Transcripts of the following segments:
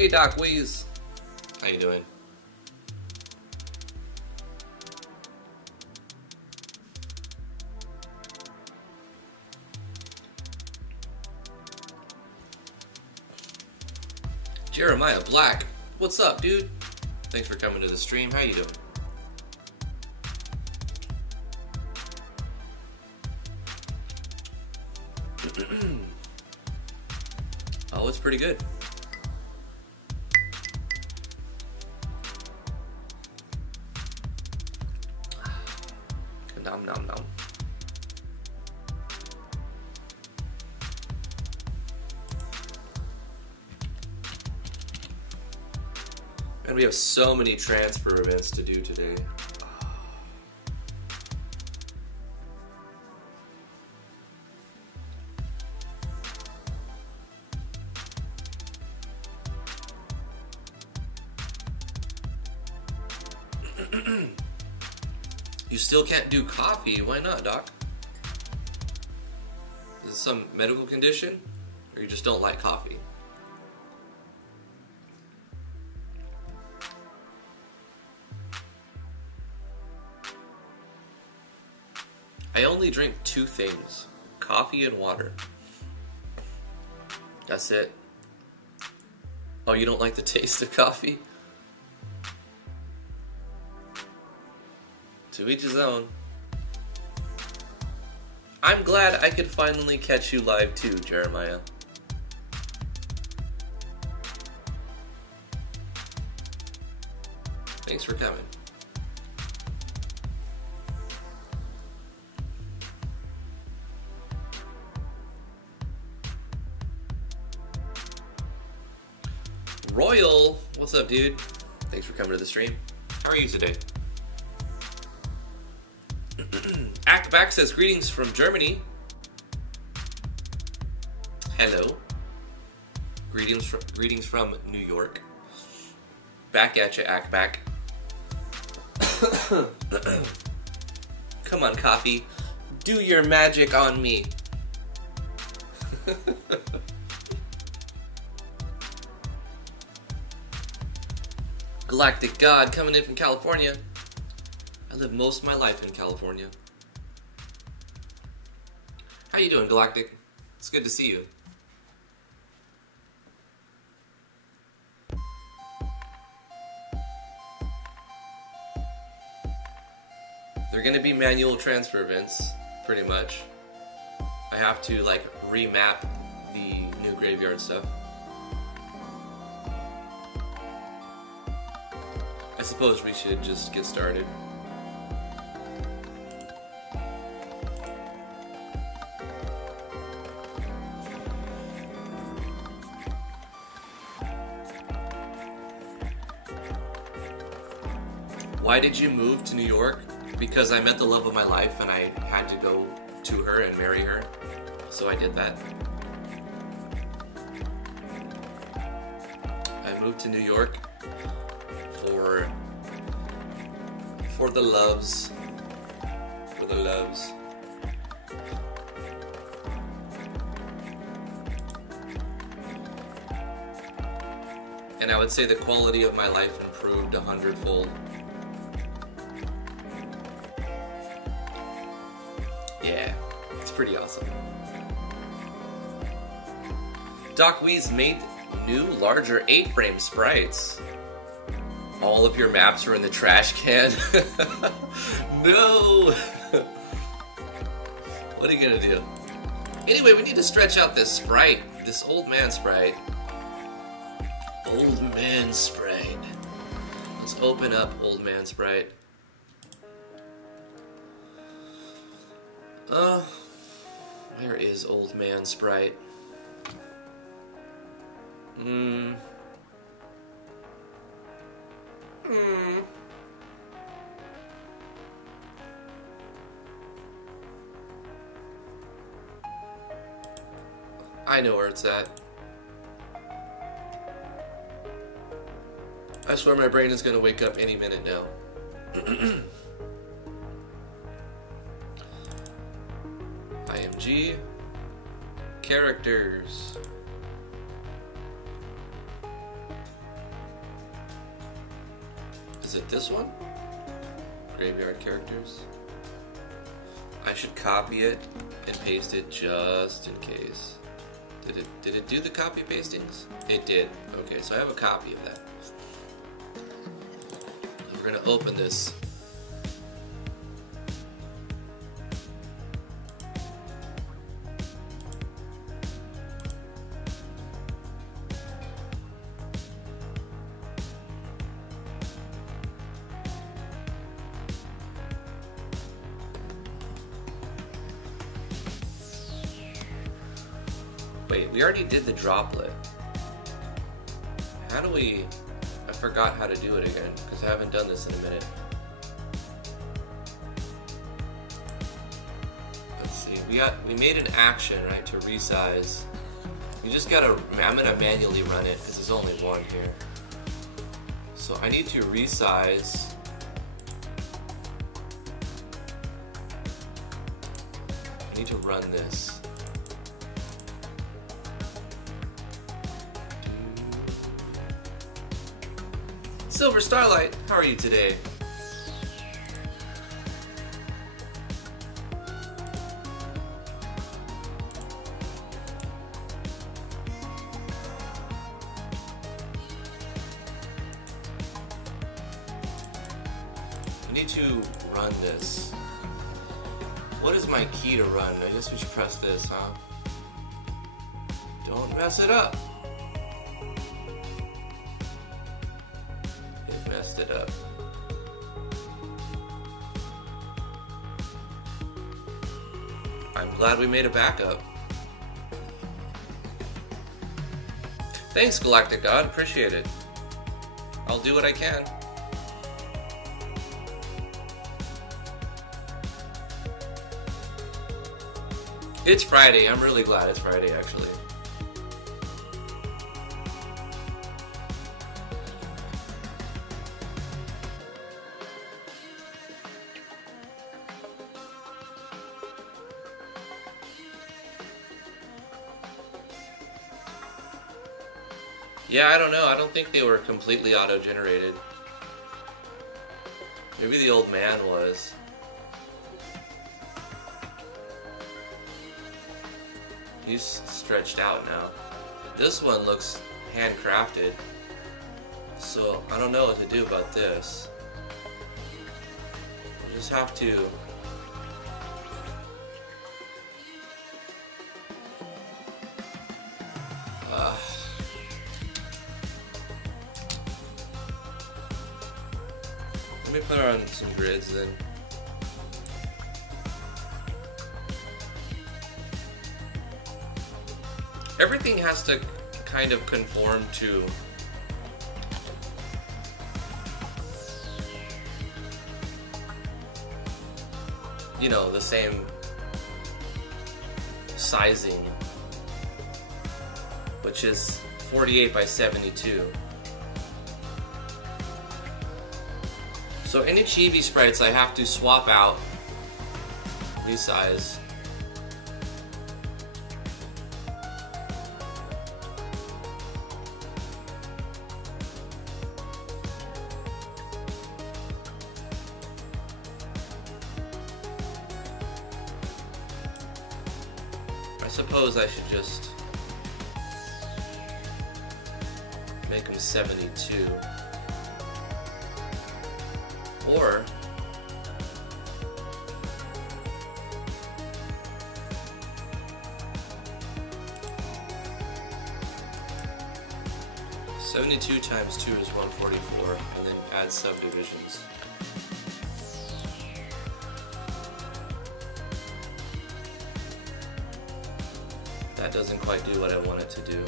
Hey Doc Wheeze, how you doing? Jeremiah Black, what's up, dude? Thanks for coming to the stream. How you doing? Oh, it's pretty good. Nom nom nom. And we have so many transfer events to do today. You still can't do coffee? Why not, Doc? Is it some medical condition? Or you just don't like coffee? I only drink two things, coffee and water. That's it. Oh, you don't like the taste of coffee? To each his own. I'm glad I could finally catch you live too, Jeremiah. Thanks for coming. Royal, what's up, dude? Thanks for coming to the stream. How are you today? Ackback says, greetings from Germany. Hello. Greetings from New York. Back at you, Ackback. Come on, coffee. Do your magic on me. Galactic God coming in from California. I live most of my life in California. How you doing, Galactic? It's good to see you. They're gonna be manual transfer events, pretty much. I have to like remap the new graveyard stuff. I suppose we should just get started. Why did you move to New York? Because I met the love of my life and I had to go to her and marry her. So I did that. I moved to New York for the loves. For the loves. And I would say the quality of my life improved 100-fold. Yeah, it's pretty awesome. Doc Wee's made new, larger 8-frame sprites. All of your maps are in the trash can. No! What are you gonna do? Anyway, we need to stretch out this sprite, this old man sprite. Old man sprite. Let's open up old man sprite. Where is old man sprite? I know where it's at. I swear my brain is gonna wake up any minute now. IMG characters. Is it this one? Graveyard characters. I should copy it and paste it just in case. Did it do the copy pastings? It did. Okay, so I have a copy of that. We're gonna open this. Wait, we already did the droplet. How do we... I forgot how to do it again, because I haven't done this in a minute. Let's see, we made an action, right, to resize. We just gotta, I'm gonna manually run it, because there's only one here. So I need to resize. I need to run this. Silver Starlight, how are you today? I need to run this. What is my key to run? I guess we should press this, huh? Don't mess it up. It up. I'm glad we made a backup. Thanks, Galactic God. Appreciate it. I'll do what I can. It's Friday. I'm really glad it's Friday, actually. Yeah, I don't know. I don't think they were completely auto-generated. Maybe the old man was. He's stretched out now. This one looks handcrafted. So I don't know what to do about this. I just have to... Let me put on some grids then. Everything has to kind of conform to the same sizing, which is 48 by 72. So any chibi sprites I have to swap out, resize. I suppose I should just make them 72. Or (72 times 2 is 144, and then add subdivisions. That doesn't quite do what I want it to do.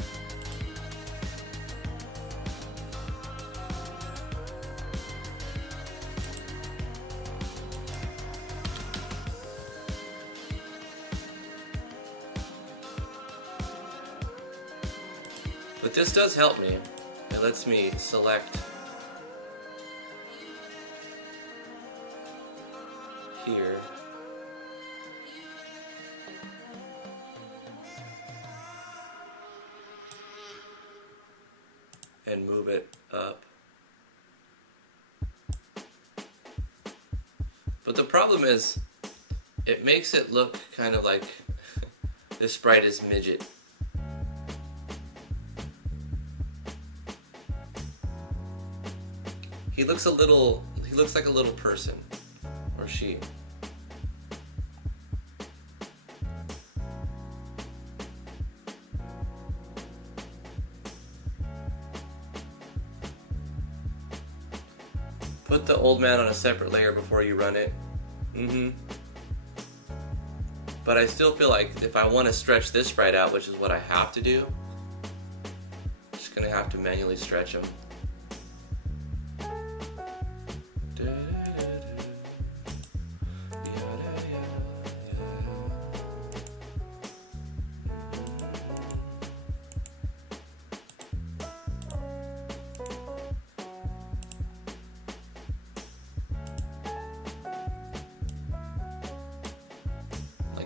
But this does help me. It lets me select here. And move it up. But the problem is, it makes it look kind of like this sprite is midget. He looks like a little person, or she. Put the old man on a separate layer before you run it. But I still feel like if I want to stretch this sprite out, which is what I have to do, I'm just going to have to manually stretch them.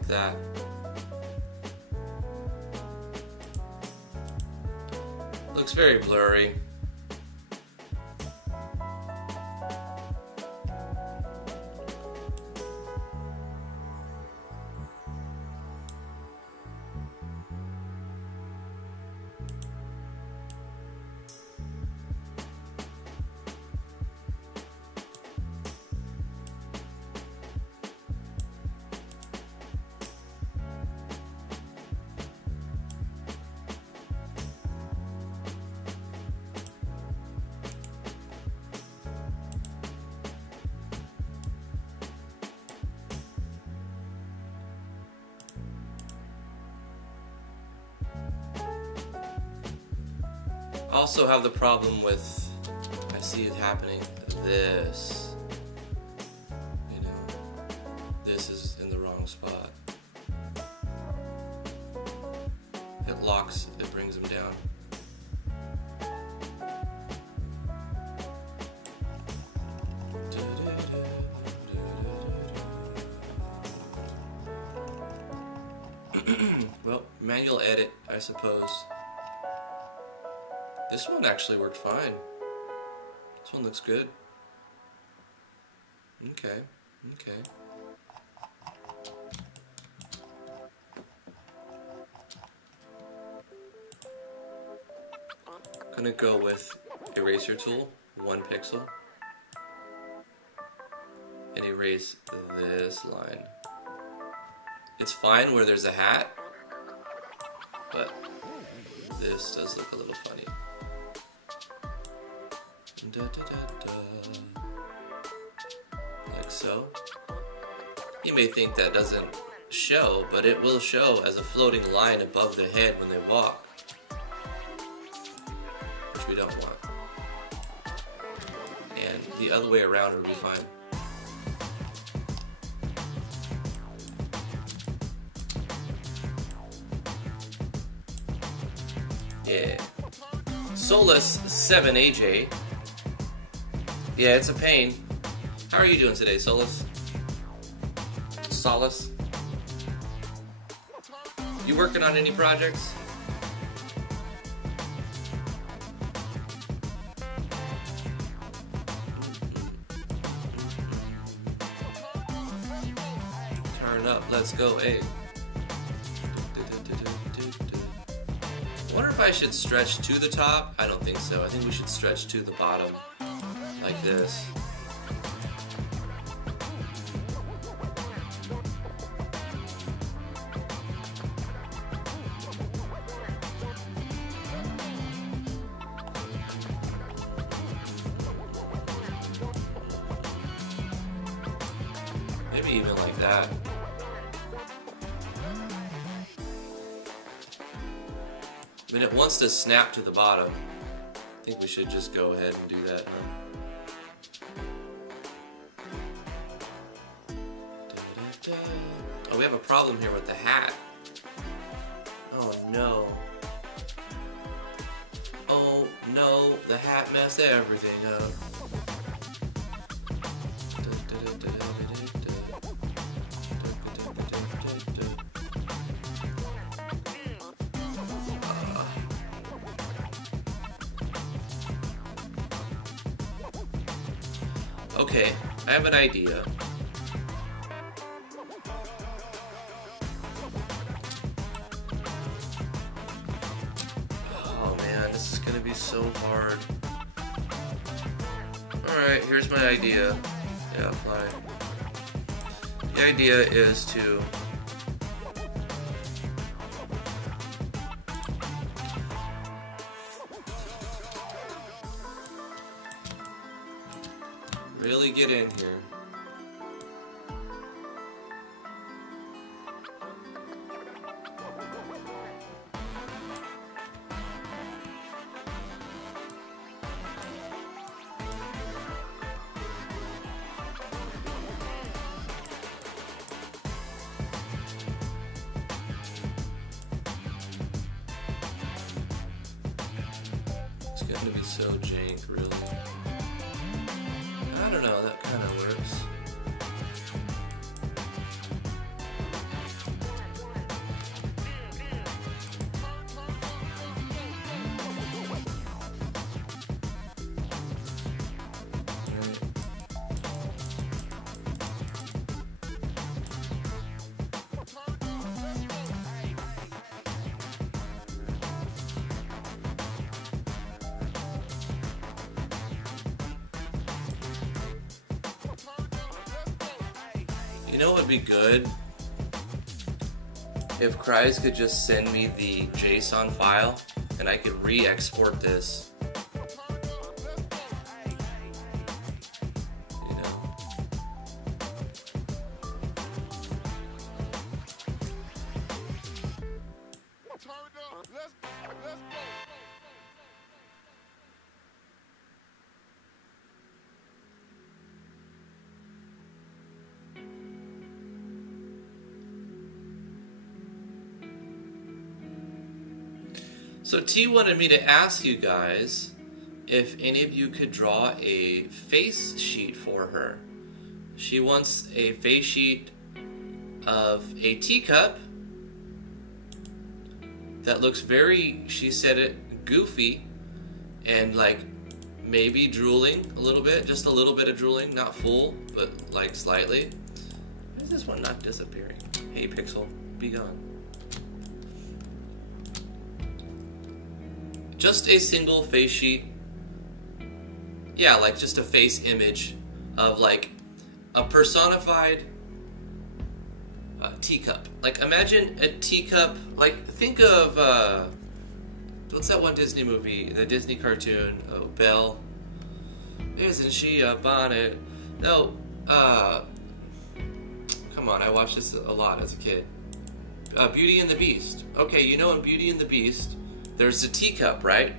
That. Looks very blurry. Also have the problem with, I see it happening, this. You know, this is in the wrong spot. It locks, it brings them down. Well, manual edit, I suppose. This one actually worked fine. This one looks good. Okay, okay. Gonna go with eraser tool, 1 pixel, and erase this line. It's fine where there's a hat, but this does look a little funny. Da, da, da, da. Like so. You may think that doesn't show, but it will show as a floating line above the head when they walk, which we don't want. And the other way around will be fine. Yeah. Solus 7AJ. Yeah, it's a pain. How are you doing today, Solus? Solace? You working on any projects? Turn up, let's go, hey. I wonder if I should stretch to the top? I don't think so. I think we should stretch to the bottom. Like this. Maybe even like that. I mean, it wants to snap to the bottom. I think we should just go ahead and do that, huh? Oh, we have a problem here with the hat. Oh no. Oh no, the hat messed everything up. Okay, I have an idea. so hard. Alright, here's my idea. Yeah, fine. The idea is to really get in here. It's gonna be so jank, really. I don't know, that kind of works. You know what would be good? If Cries could just send me the JSON file and I could re-export this. You know? So T wanted me to ask you guys if any of you could draw a face sheet for her. She wants a face sheet of a teacup that looks very, she said it, goofy and like maybe drooling a little bit, just a little bit of drooling, not full, but like slightly. Why is this one not disappearing? Hey Pixel, be gone. Just a single face sheet. Yeah, like just a face image of like a personified teacup. Like imagine a teacup, like think of, what's that one Disney movie, the Disney cartoon, oh, Belle. Isn't she a bonnet? No, come on, I watched this a lot as a kid. Beauty and the Beast. Okay, you know in Beauty and the Beast, there's a teacup, right?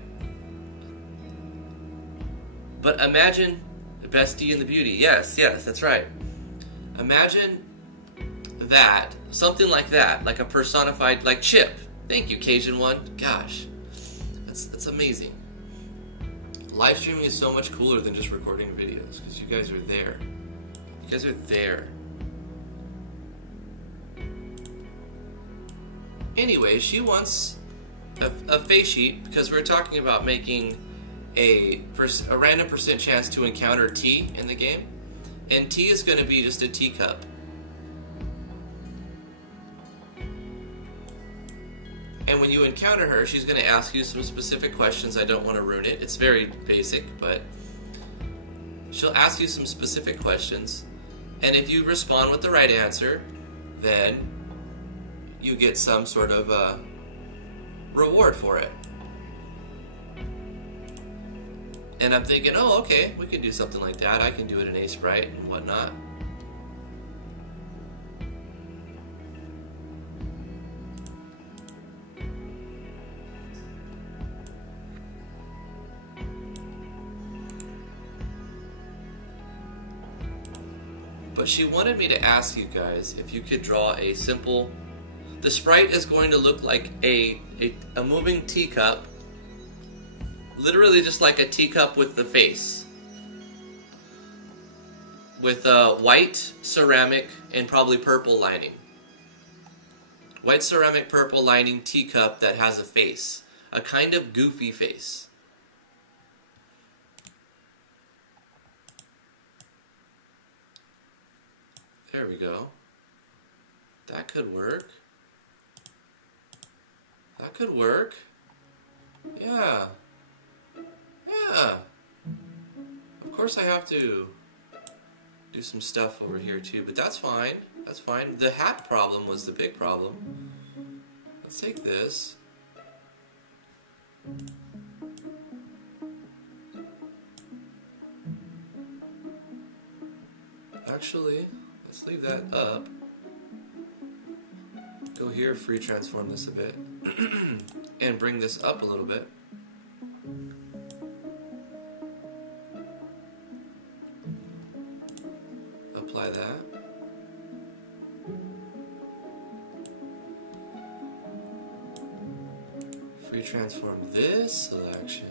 But imagine the Bestie and the Beauty. Yes, that's right. Imagine that, something like that, like a personified, like Chip. Thank you, Cajun one. Gosh, that's amazing. Live streaming is so much cooler than just recording videos because you guys are there. You guys are there. Anyway, she wants a face sheet because we're talking about making a random percent chance to encounter T in the game, and T is going to be just a teacup. And when you encounter her, she's going to ask you some specific questions. I don't want to ruin it. It's very basic, but she'll ask you some specific questions, and if you respond with the right answer, then you get some sort of reward for it. And I'm thinking, oh, okay, we could do something like that. I can do it in A Sprite and whatnot. But she wanted me to ask you guys if you could draw a simple... The sprite is going to look like a moving teacup, literally just like a teacup with the face, with a white ceramic and probably purple lining. White ceramic, purple lining teacup that has a face, a kind of goofy face. There we go. That could work. That could work. Yeah. Of course I have to do some stuff over here too, but that's fine. That's fine. The hat problem was the big problem. Let's take this. Actually, let's leave that up. Go here, free transform this a bit. And bring this up a little bit. Apply that. Free transform this selection.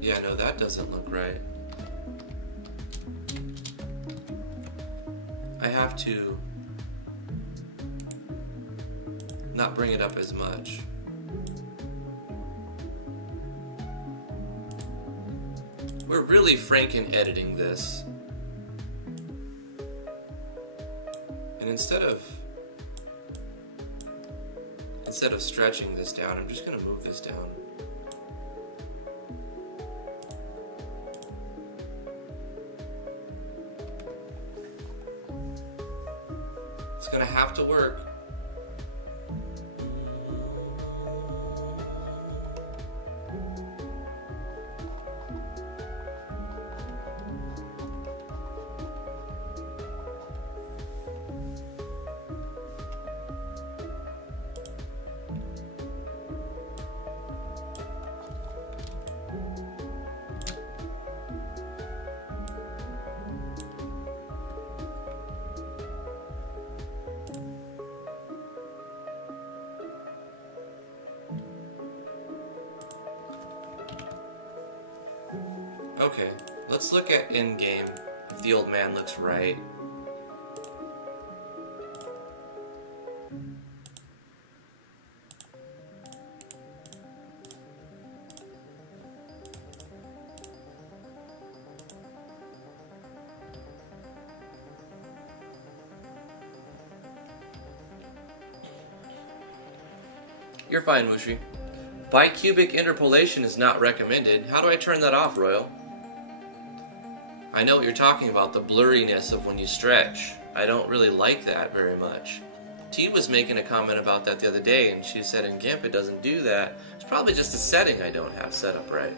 Yeah, no, that doesn't look right. I have to not bring it up as much. We're really franken editing this. And instead of stretching this down, I'm just going to move this down. It's going to have to work. Okay, let's look at in-game if the old man looks right. You're fine, Wushi. Bicubic interpolation is not recommended. How do I turn that off, Royal? I know what you're talking about, the blurriness of when you stretch. I don't really like that very much. T was making a comment about that the other day, and she said in GIMP it doesn't do that. It's probably just a setting I don't have set up right.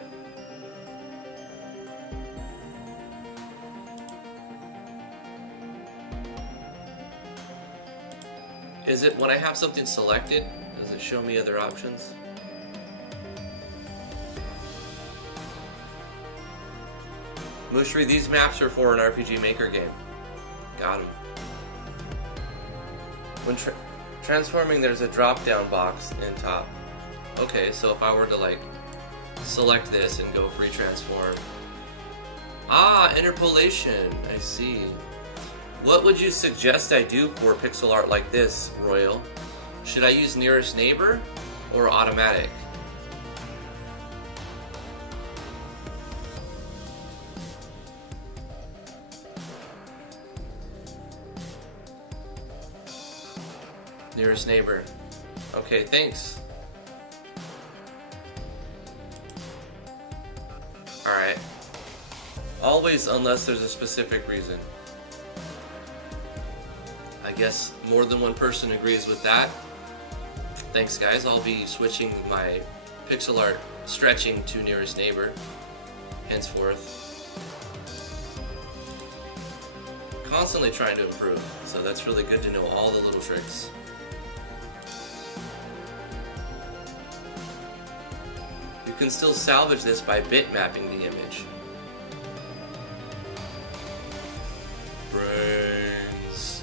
Is it when I have something selected, does it show me other options? Mushri, these maps are for an RPG Maker game. Got him. When transforming, there's a drop-down box in top. Okay, so if I were to like select this and go free transform. Ah, interpolation. I see. What would you suggest I do for pixel art like this, Royal? Should I use nearest neighbor or automatic? Nearest neighbor. Okay, thanks. Alright. Always unless there's a specific reason. I guess more than one person agrees with that. Thanks, guys. I'll be switching my pixel art stretching to nearest neighbor henceforth. Constantly trying to improve, so that's really good to know all the little tricks. You can still salvage this by bitmapping the image. Brains.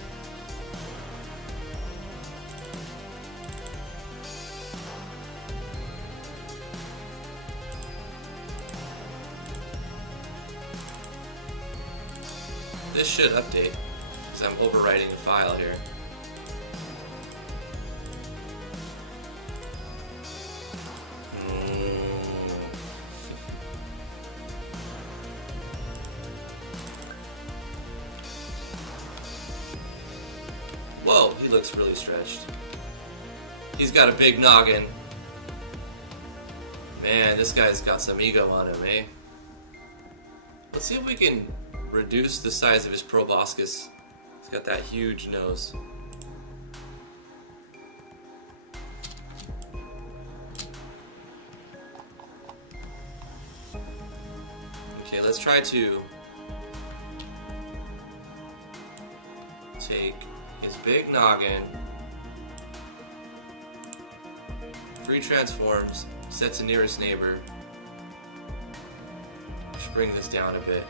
This should update, because I'm overwriting a file here. looks really stretched. He's got a big noggin. Man, this guy's got some ego on him, eh? Let's see if we can reduce the size of his proboscis. He's got that huge nose. Okay, let's try to take his big noggin, free transforms, set to nearest neighbor. Just bring this down a bit.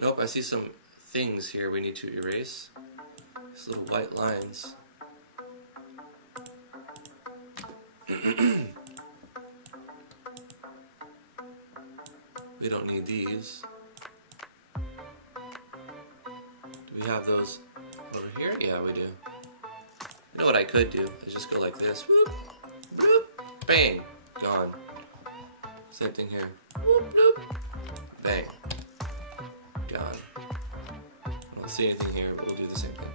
Nope, I see some things here we need to erase. These little white lines. We don't need these. Do we have those over here? Yeah, we do. You know what I could do? Is just go like this. Whoop, whoop, bang, gone. Same thing here. Whoop, whoop, bang. Gone. I don't see anything here, but we'll do the same thing.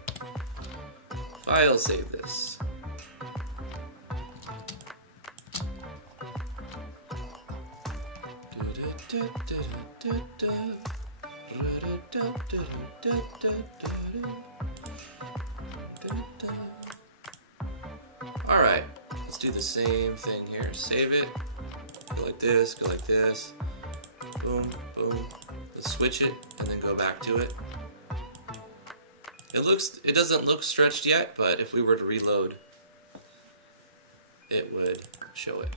File, save this. Alright, let's do the same thing here. Save it. Go like this, go like this. Boom, boom. Let's switch it and then go back to it. It doesn't look stretched yet, but if we were to reload, it would show it.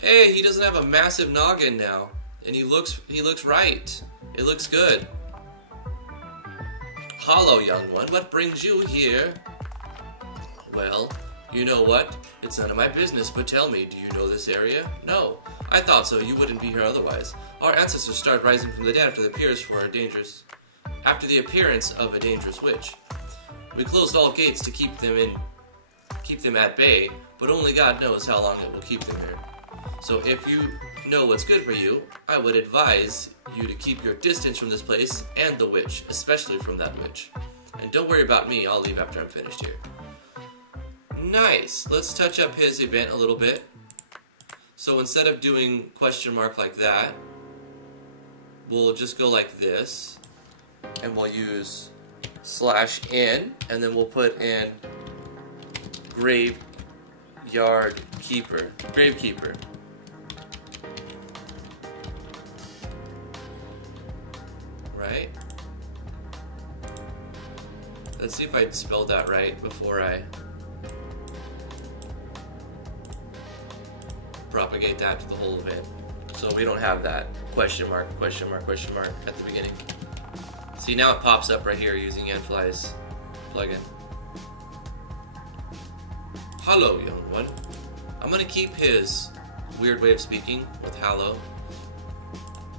Hey, he doesn't have a massive noggin now, and he looks right. It looks good. Hello, young one. What brings you here? Well, you know what? It's none of my business, but tell me, do you know this area? No. I thought so. You wouldn't be here otherwise. Our ancestors started rising from the dead after the appearance of a dangerous witch. We closed all gates to keep them at bay, but only God knows how long it will keep them here. So if you know what's good for you, I would advise you to keep your distance from this place and the witch, especially from that witch. And don't worry about me, I'll leave after I'm finished here. Nice! Let's touch up his event a little bit. So instead of doing question mark like that, we'll just go like this, and we'll use /in, and then we'll put in gravekeeper. Right? Let's see if I spelled that right before I propagate that to the whole event. So we don't have that question mark at the beginning. See, now it pops up right here using Yanfly's plugin. Hello, young one. I'm gonna keep his weird way of speaking with hello.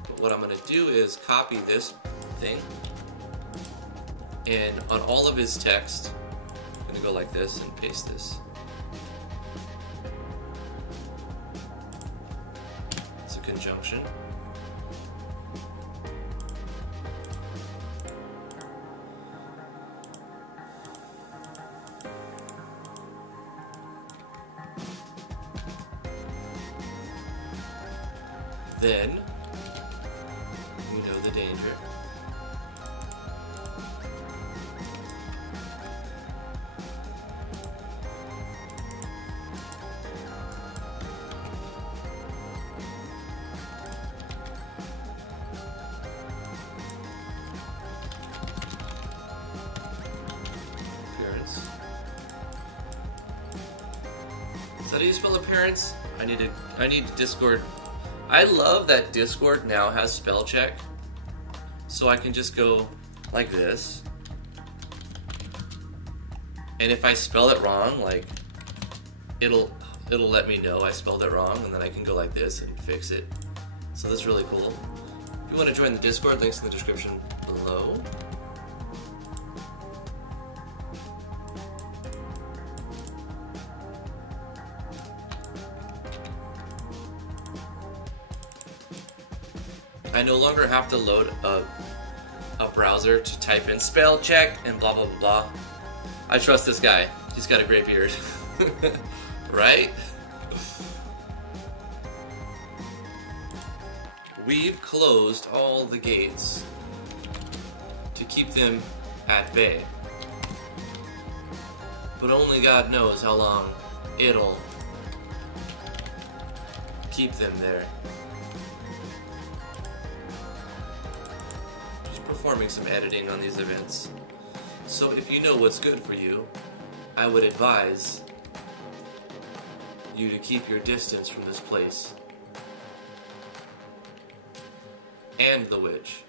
But what I'm gonna do is copy this thing, and on all of his text, I'm gonna go like this and paste this. It's a conjunction. Then, we know the danger. that how you spell appearance? I need Discord. I love that Discord now has spell check. So I can just go like this. And if I spell it wrong, like it'll let me know I spelled it wrong, and then I can go like this and fix it. So that's really cool. If you want to join the Discord, links in the description below. I no longer have to load a browser to type in spell check and blah blah blah blah. I trust this guy. He's got a great beard. Right? We've closed all the gates to keep them at bay. But only God knows how long it'll keep them there. Just performing some editing on these events. So if you know what's good for you, I would advise you to keep your distance from this place. And the witch.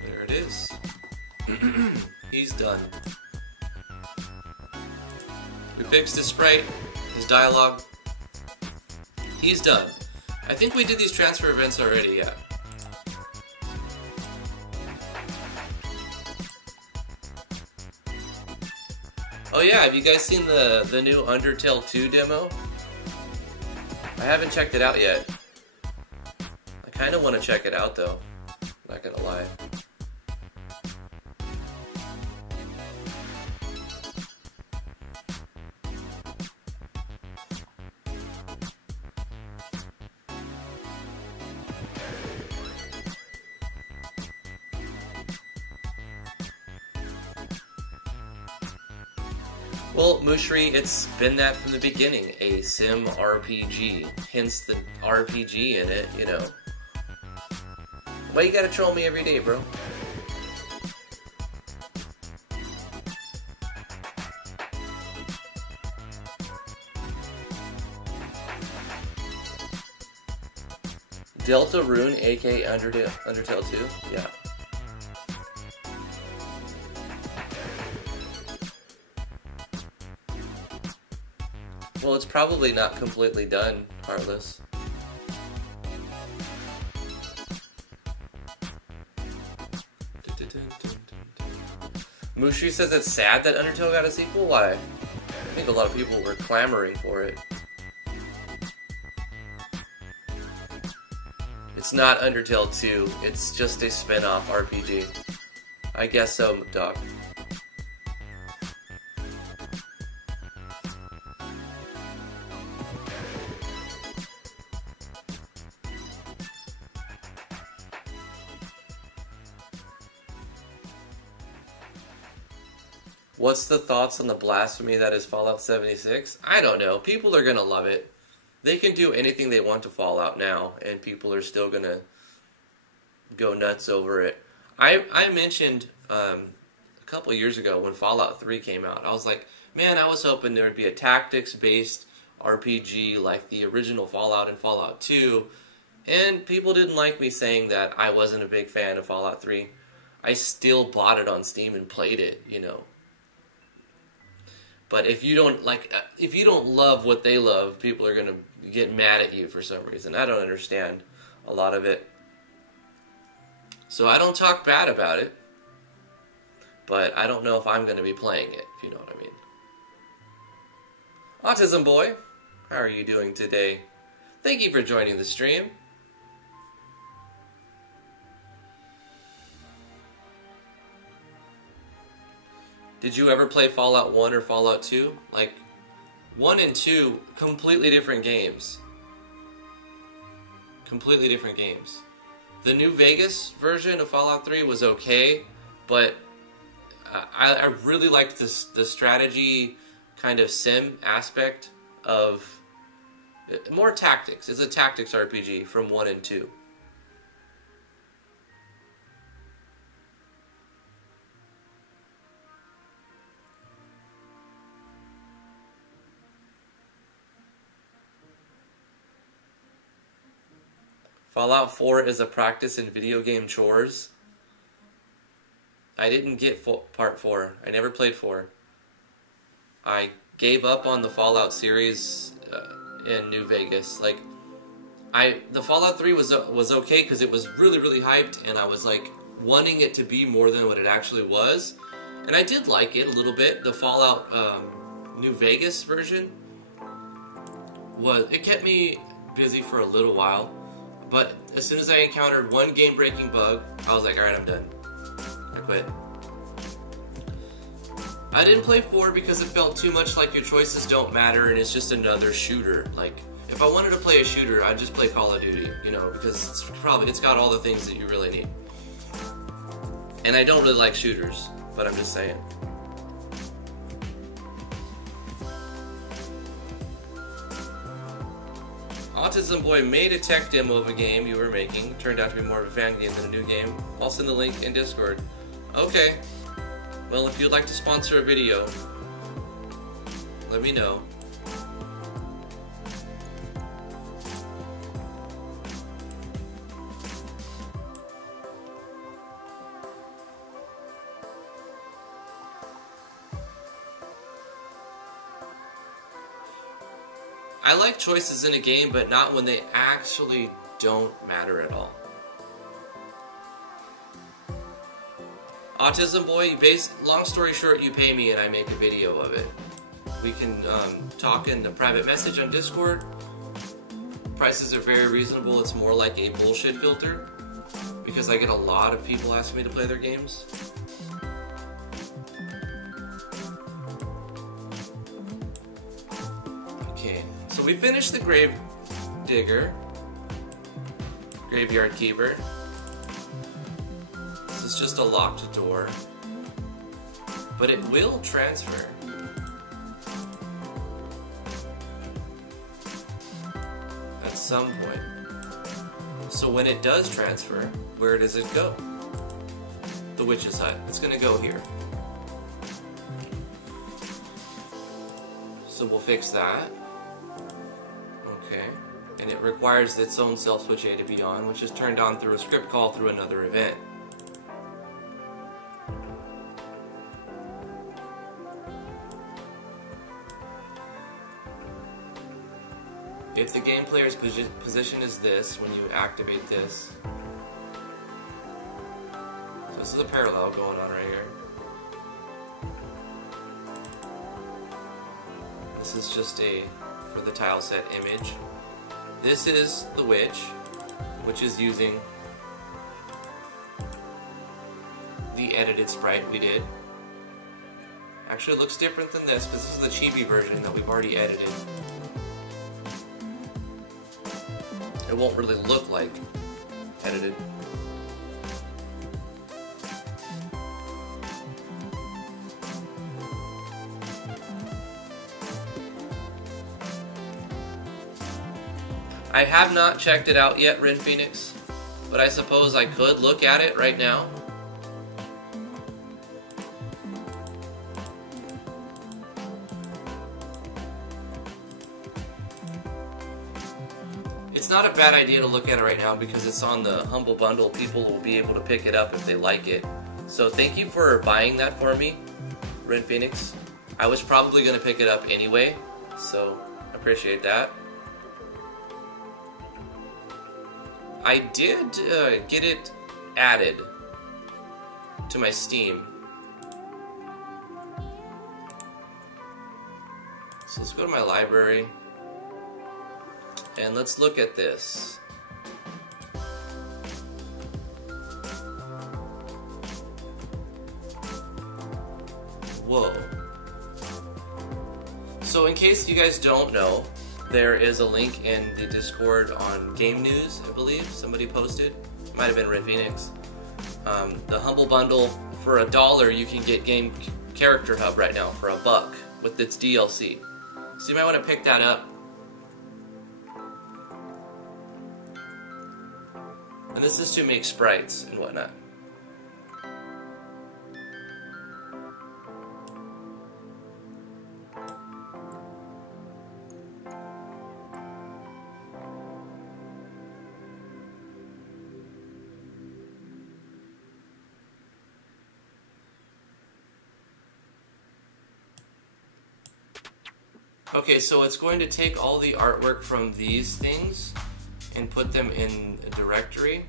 There it is. He's done. We fixed his sprite, his dialogue. He's done. I think we did these transfer events already, yeah. Oh yeah, have you guys seen the new Undertale 2 demo? I haven't checked it out yet. I kind of want to check it out though. Not gonna lie. Well, Mushri, it's been that from the beginning, a sim RPG, hence the RPG in it, you know. Why you gotta troll me every day, bro? Delta Rune, aka Undertale 2? Yeah. Well, it's probably not completely done, Heartless. Mushi says it's sad that Undertale got a sequel. Why? I think a lot of people were clamoring for it. It's not Undertale 2, it's just a spin-off RPG. I guess so, Doc. What's the thoughts on the blasphemy that is Fallout 76? I don't know. People are going to love it. They can do anything they want to Fallout now, and people are still going to go nuts over it. I mentioned a couple of years ago when Fallout 3 came out, I was like, man, I was hoping there would be a tactics-based RPG like the original Fallout and Fallout 2, and people didn't like me saying that I wasn't a big fan of Fallout 3. I still bought it on Steam and played it, you know. But if you don't love what they love, people are going to get mad at you for some reason. I don't understand a lot of it. So I don't talk bad about it, but I don't know if I'm going to be playing it, if you know what I mean. Autism Boy, how are you doing today? Thank you for joining the stream. Did you ever play Fallout 1 or Fallout 2? Like, 1 and 2, completely different games. Completely different games. The New Vegas version of Fallout 3 was okay, but I really liked the strategy kind of sim aspect of... more tactics. It's a tactics RPG from 1 and 2. Fallout 4 is a practice in video game chores. I didn't get part 4. I never played 4. I gave up on the Fallout series in New Vegas. Like, the Fallout 3 was okay because it was really, really hyped, and I was like wanting it to be more than what it actually was. And I did like it a little bit. The Fallout New Vegas version it kept me busy for a little while. But as soon as I encountered one game-breaking bug, I was like, alright, I'm done. I quit. I didn't play 4 because it felt too much like your choices don't matter and it's just another shooter. Like, if I wanted to play a shooter, I'd just play Call of Duty, you know, because it's got all the things that you really need. And I don't really like shooters, but I'm just saying. Autism Boy made a tech demo of a game you were making. Turned out to be more of a fan game than a new game. I'll send the link in Discord. Okay. Well, if you'd like to sponsor a video, let me know. I like choices in a game, but not when they actually don't matter at all. Autism Boy, long story short, you pay me and I make a video of it. We can talk in the private message on Discord. Prices are very reasonable. It's more like a bullshit filter because I get a lot of people asking me to play their games. So we finished the Grave Digger, Graveyard Keeper. This is just a locked door, but it will transfer. At some point. So when it does transfer, where does it go? The Witch's Hut. It's gonna go here. So we'll fix that. Okay, and it requires its own self-switch A to be on, which is turned on through a script call through another event. If the game player's position is this, when you activate this, so this is a parallel going on right here. This is just for the tile set image. This is the witch, which is using the edited sprite we did. Actually, it looks different than this because this is the chibi version that we've already edited. It won't really look like edited. I have not checked it out yet, Ren Phoenix, but I suppose I could look at it right now. It's not a bad idea to look at it right now because it's on the Humble Bundle. People will be able to pick it up if they like it. So thank you for buying that for me, Ren Phoenix. I was probably going to pick it up anyway, so I appreciate that. I did get it added to my Steam. So let's go to my library and let's look at this. Whoa. So in case you guys don't know, there is a link in the Discord on Game News, I believe. Somebody posted. Might have been Red Phoenix. The Humble Bundle, for $1, you can get Game Character Hub right now for $1 with its DLC. So you might want to pick that up. And this is to make sprites and whatnot. Okay, so it's going to take all the artwork from these things and put them in a directory.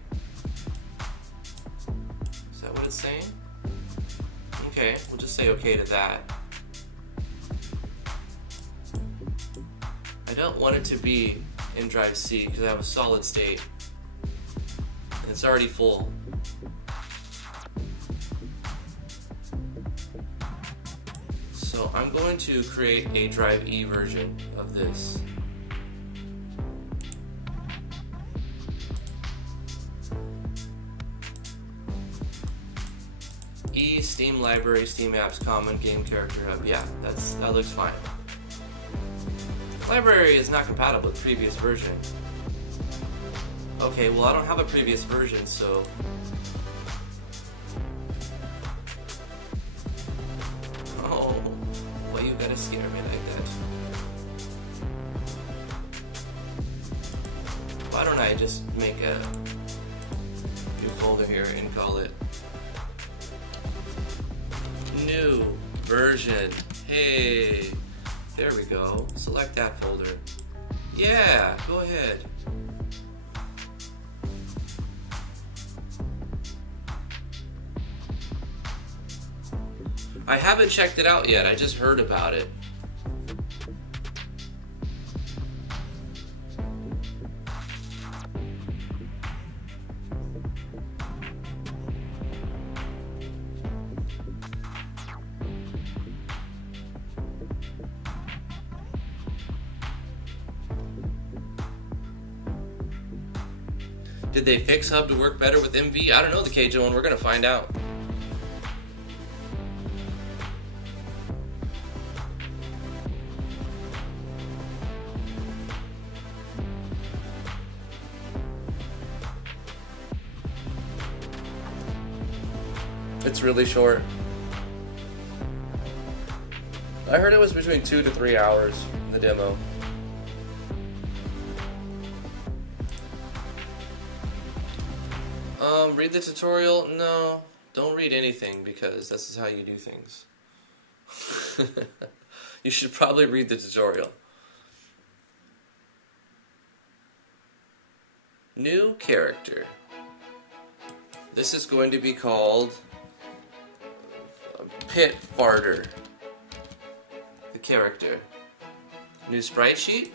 Is that what it's saying? Okay, we'll just say okay to that. I don't want it to be in drive C because I have a solid state. And it's already full. So I'm going to create a drive E version of this. E, Steam Library, Steam Apps, Common, Game Character Hub. Yeah, that looks fine. Library is not compatible with previous version. Okay, well I don't have a previous version, so... Oh, why you gotta scare me like that? Why don't I just make a new folder here and call it New Version. Hey, there we go. Select that folder. Yeah, go ahead. I haven't checked it out yet. I just heard about it. Did they fix Hub to work better with MV? I don't know, the K-Joan. We're gonna find out. It's really short. I heard it was between 2 to 3 hours in the demo. Read the tutorial? No, don't read anything because this is how you do things. You should probably read the tutorial. New character. This is going to be called Pit Farter. The character. New sprite sheet.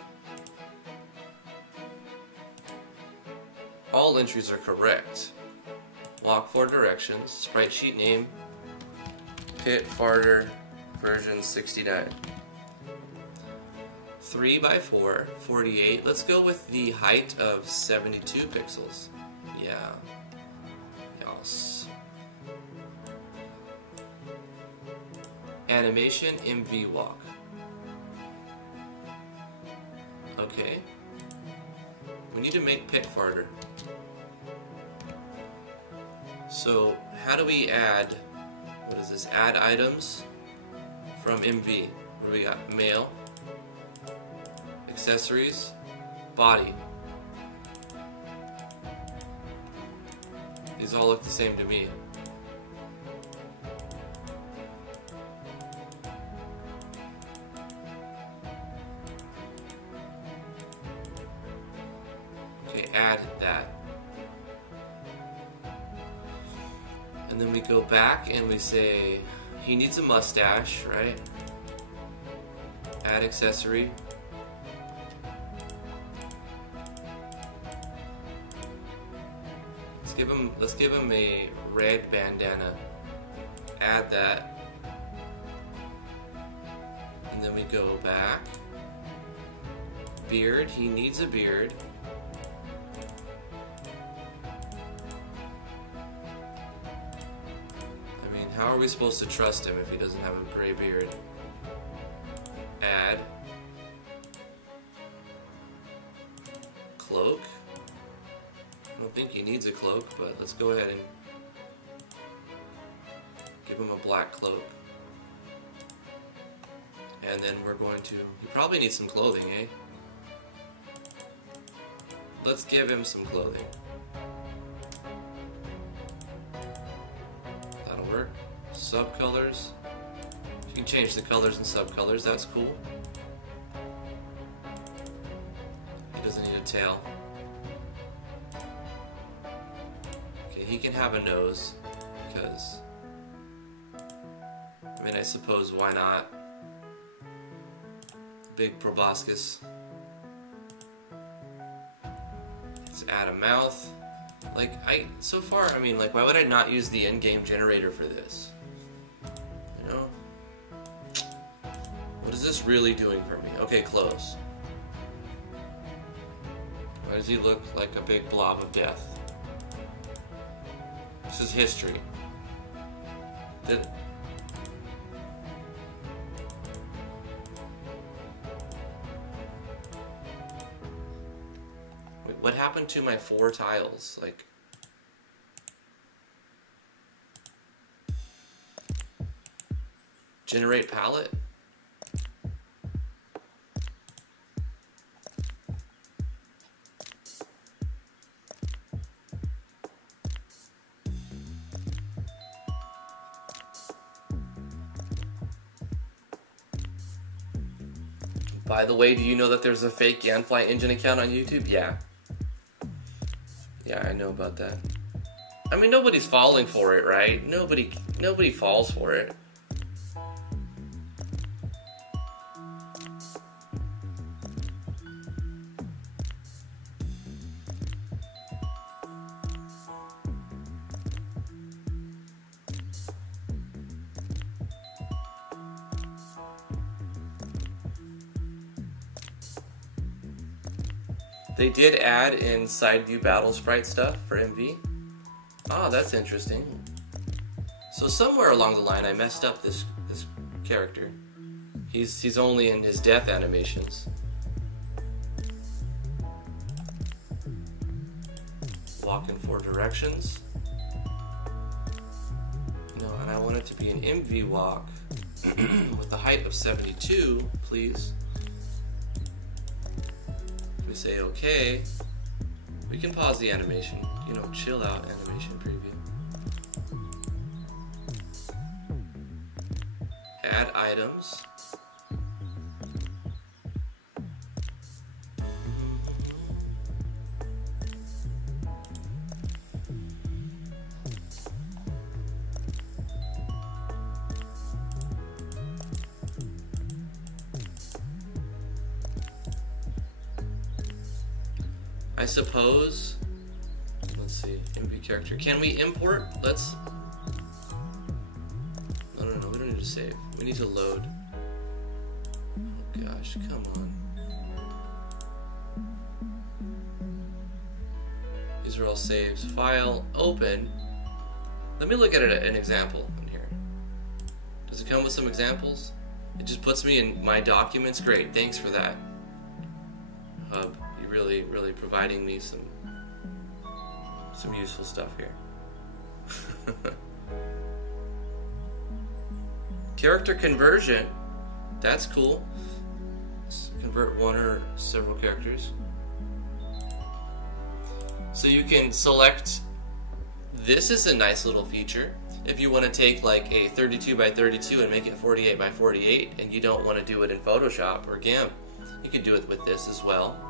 All entries are correct. Walk 4 directions. Sprite sheet name. Pit Farter version 69. 3x4, 48. Let's go with the height of 72 pixels. Yeah. Yes. Animation MV walk. Okay. We need to make pick farther. So how do we add, what is this, add items from MV? What do we got? Male, accessories, body. These all look the same to me. Okay, add that. And then we go back and we say, he needs a mustache, right? Add accessory. Let's give him a red bandana. Add that. And then we go back. Beard, he needs a beard. I mean, how are we supposed to trust him if he doesn't have a gray beard? Add. Cloak. I don't think he needs a cloak, but let's go ahead and give him a black cloak. And then we're going to, he probably needs some clothing, eh? Let's give him some clothing. That'll work. Subcolors. You can change the colors and subcolors, that's cool. He doesn't need a tail. He can have a nose, because, I mean, I suppose, why not? Big proboscis. Let's add a mouth. Like, so far, I mean, like, why would I not use the in-game generator for this? You know? What is this really doing for me? Okay, close. Why does he look like a big blob of death? This is history. Wait, what happened to my 4 tiles? Like, generate palette? By the way, do you know that there's a fake Ganfly Engine account on YouTube? Yeah. Yeah, I know about that. I mean, nobody's falling for it, right? Nobody falls for it. They did add in side view battle sprite stuff for MV. Oh, that's interesting. So somewhere along the line I messed up this character. He's only in his death animations. Walk in 4 directions. No, and I want it to be an MV walk with a height of 72, please. We say okay, we can pause the animation, you know, chill out animation preview. Add items. I suppose, let's see, MV character. Can we import? Let's, no, we don't need to save. We need to load. Oh gosh, come on. These are all saves. File, open. Let me look at an example in here. Does it come with some examples? It just puts me in my documents. Great, thanks for that. Hub. really, really providing me some useful stuff here. Character conversion. That's cool. Convert one or several characters. So you can select. This is a nice little feature. If you want to take like a 32 by 32 and make it 48 by 48, and you don't want to do it in Photoshop or GIMP, you can do it with this as well.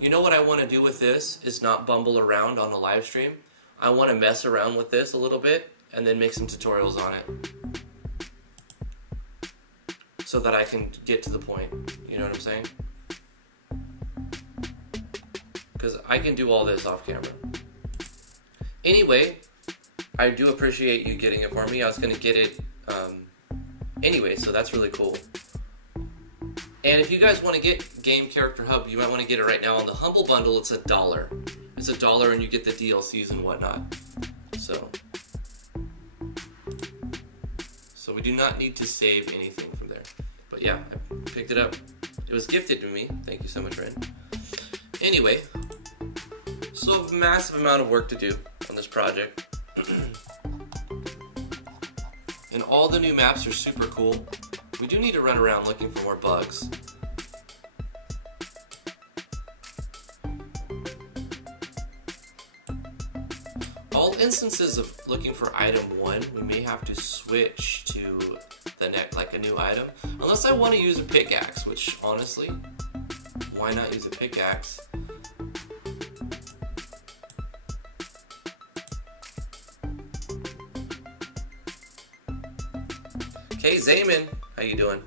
You know what I want to do with this is not bumble around on the live stream. I want to mess around with this a little bit and then make some tutorials on it, so that I can get to the point. You know what I'm saying? Because I can do all this off camera. Anyway, I do appreciate you getting it for me. I was going to get it anyway, so that's really cool. And if you guys want to get Game Character Hub, you might want to get it right now. On the Humble Bundle, it's $1. It's $1 and you get the DLCs and whatnot. So we do not need to save anything from there. But yeah, I picked it up. It was gifted to me. Thank you so much, Ren. Anyway, so a massive amount of work to do on this project. And all the new maps are super cool. We do need to run around looking for more bugs. All instances of looking for item 1, we may have to switch to the next, like a new item. Unless I want to use a pickaxe, which honestly, why not use a pickaxe? Hey Zayman, how you doing?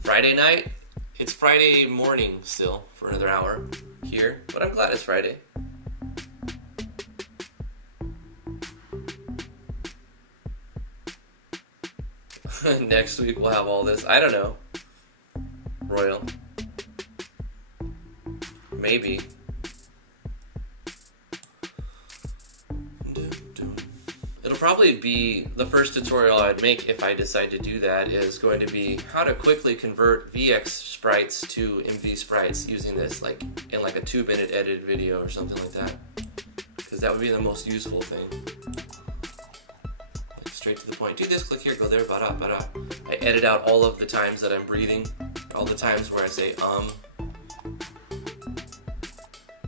Friday night? It's Friday morning still for another hour here, but I'm glad it's Friday. Next week we'll have all this. I don't know. Royal. Maybe. It'll probably be the first tutorial I'd make if I decide to do that is going to be how to quickly convert VX sprites to MV sprites using this, like in like a 2-minute edited video or something like that. Because that would be the most useful thing. Like straight to the point. Do this, click here, go there, bada, bada. I edit out all of the times that I'm breathing, all the times where I say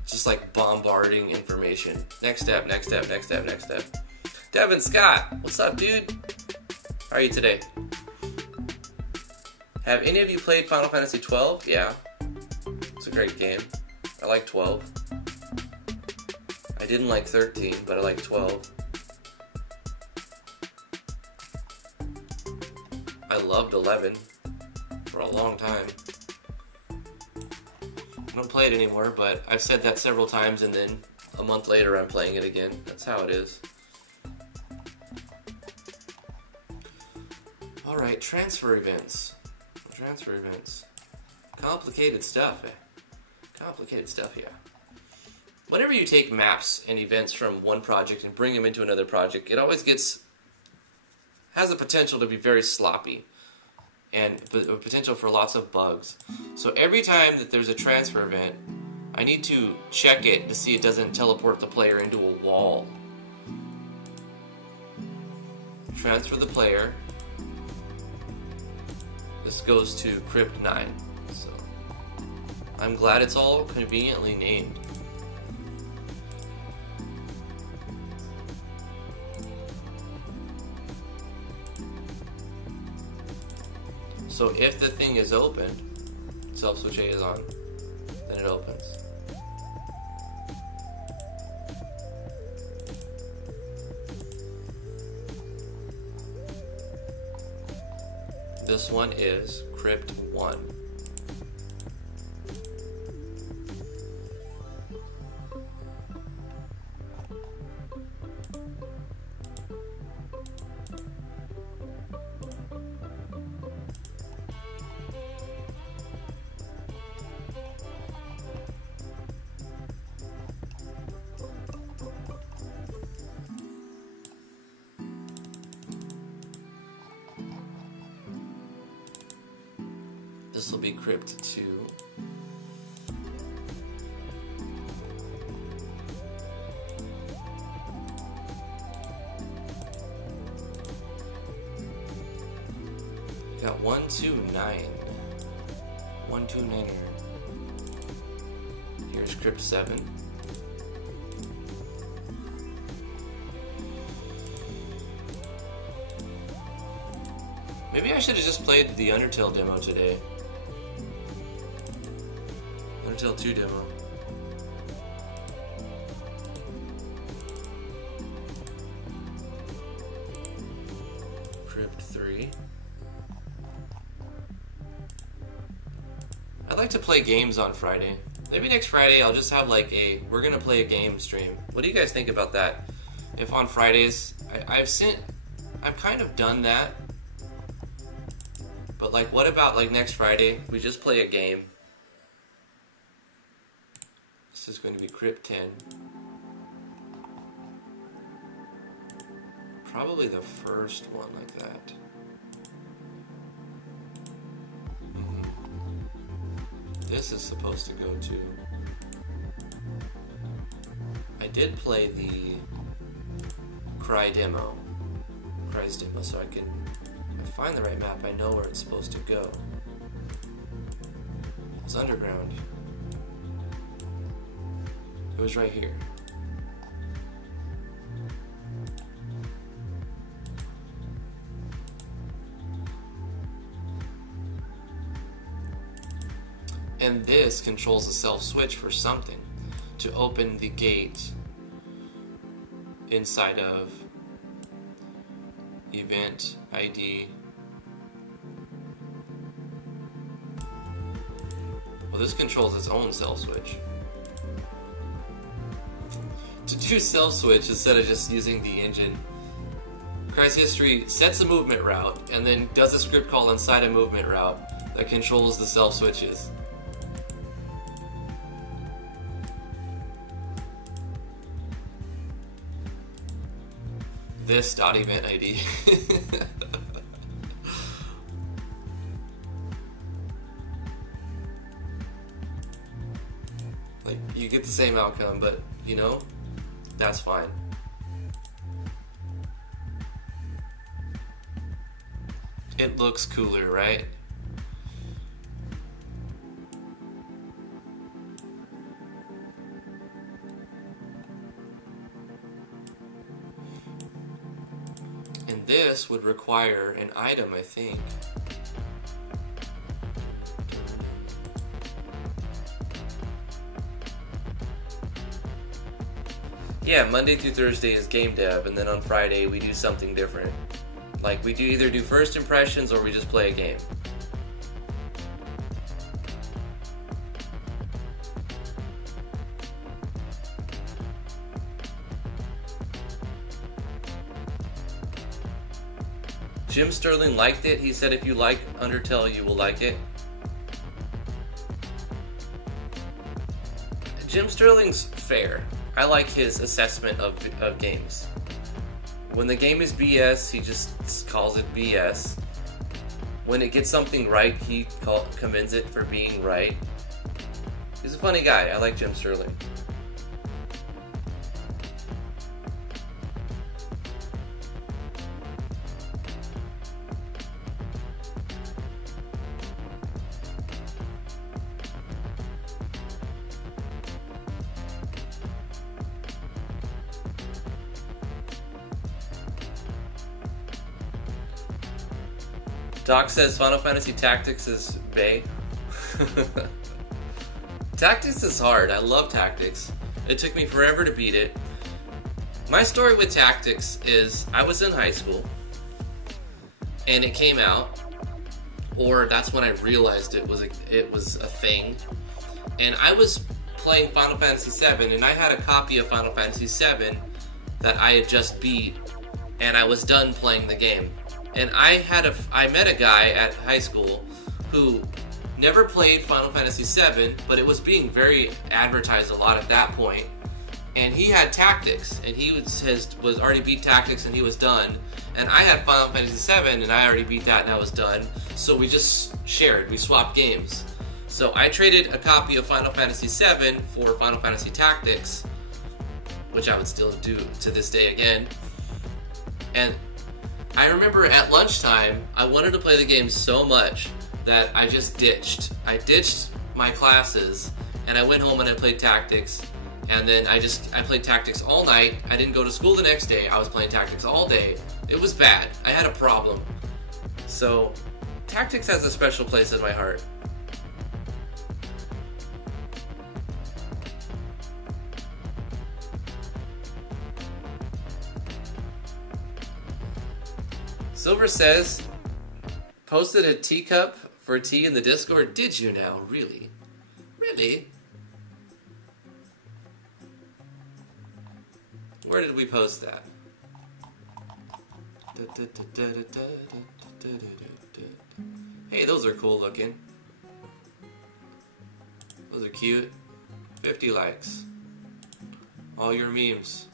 Just like bombarding information. Next step, next step, next step, next step. Devin Scott, what's up, dude? How are you today? Have any of you played Final Fantasy 12? Yeah. It's a great game. I like 12. I didn't like 13, but I like 12. I loved 11 for a long time. I don't play it anymore, but I've said that several times, and then a month later I'm playing it again. That's how it is. Alright, transfer events. Transfer events. Complicated stuff, eh? Complicated stuff, yeah. Whenever you take maps and events from one project and bring them into another project, it always has the potential to be very sloppy and a potential for lots of bugs. So every time that there's a transfer event, I need to check it to see it doesn't teleport the player into a wall. Transfer the player. This goes to Crypt 9, so I'm glad it's all conveniently named. So if the thing is opened, self-switch A is on, then it opens. This one is Crypt 1. This will be Crypt 2. 129. 129. Here's Crypt 7. Maybe I should have just played the Undertale demo today. Undertale 2 demo. Crypt 3. I'd like to play games on Friday. Maybe next Friday I'll just have like we're gonna play a game stream. What do you guys think about that? If on Fridays, I've kind of done that. But like, what about like next Friday, we just play a game. This is going to be Crypt 10. Probably the first one like that. This is supposed to go to... I did play the Cry's demo, so I can... If I find the right map, I know where it's supposed to go. It's underground. It was right here. And this controls the self switch for something to open the gate inside of event ID. Well, this controls its own self switch. To do self switch instead of just using the engine, Cry's History sets a movement route and then does a script call inside a movement route that controls the self switches. This dot event ID. Like, you get the same outcome, but you know, that's fine. It looks cooler, right? This would require an item, I think. Yeah, Monday through Thursday is game dev, and then on Friday we do something different. Like, we do either do first impressions or we just play a game. Jim Sterling liked it. He said if you like Undertale, you will like it. Jim Sterling's fair. I like his assessment of games. When the game is BS, he just calls it BS. When it gets something right, he commends it for being right. He's a funny guy. I like Jim Sterling. Doc says Final Fantasy Tactics is bae. Tactics is hard. I love Tactics. It took me forever to beat it. My story with Tactics is I was in high school and it came out, or that's when I realized it was a thing. And I was playing Final Fantasy VII, and I had a copy of Final Fantasy VII that I had just beat, and I was done playing the game. And I met a guy at high school who never played Final Fantasy VII, but it was being very advertised a lot at that point. And he had Tactics, and he was already beat Tactics, and he was done. And I had Final Fantasy VII, and I already beat that, and I was done. So we just shared. We swapped games. So I traded a copy of Final Fantasy VII for Final Fantasy Tactics, which I would still do to this day again. And I remember at lunchtime, I wanted to play the game so much that I just ditched. I ditched my classes and I went home and I played Tactics. And then I played Tactics all night. I didn't go to school the next day. I was playing Tactics all day. It was bad. I had a problem. So, Tactics has a special place in my heart. Silver says, posted a teacup for tea in the Discord. Did you now? Really? Really? Where did we post that? Hey, those are cool looking. Those are cute. 50 likes. All your memes.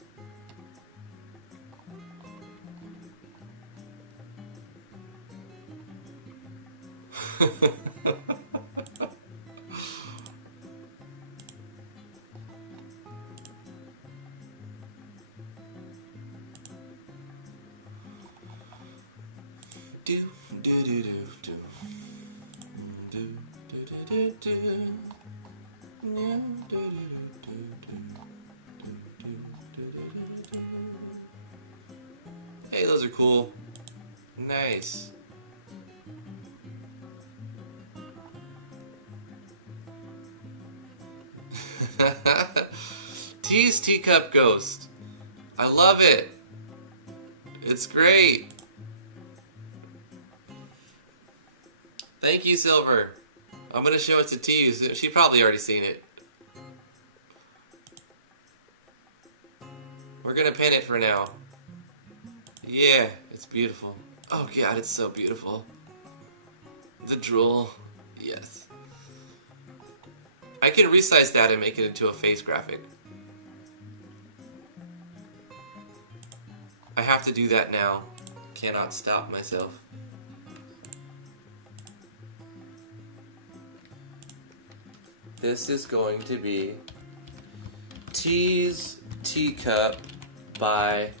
Hey, those are cool. Nice. Tease Teacup Ghost. I love it. It's great. Thank you, Silver. I'm gonna show it to Tease. She probably already seen it. We're gonna pin it for now. Yeah, it's beautiful. Oh god, it's so beautiful. The drool. Yes. I can resize that and make it into a face graphic. I have to do that now. Cannot stop myself. This is going to be Tease Teacup by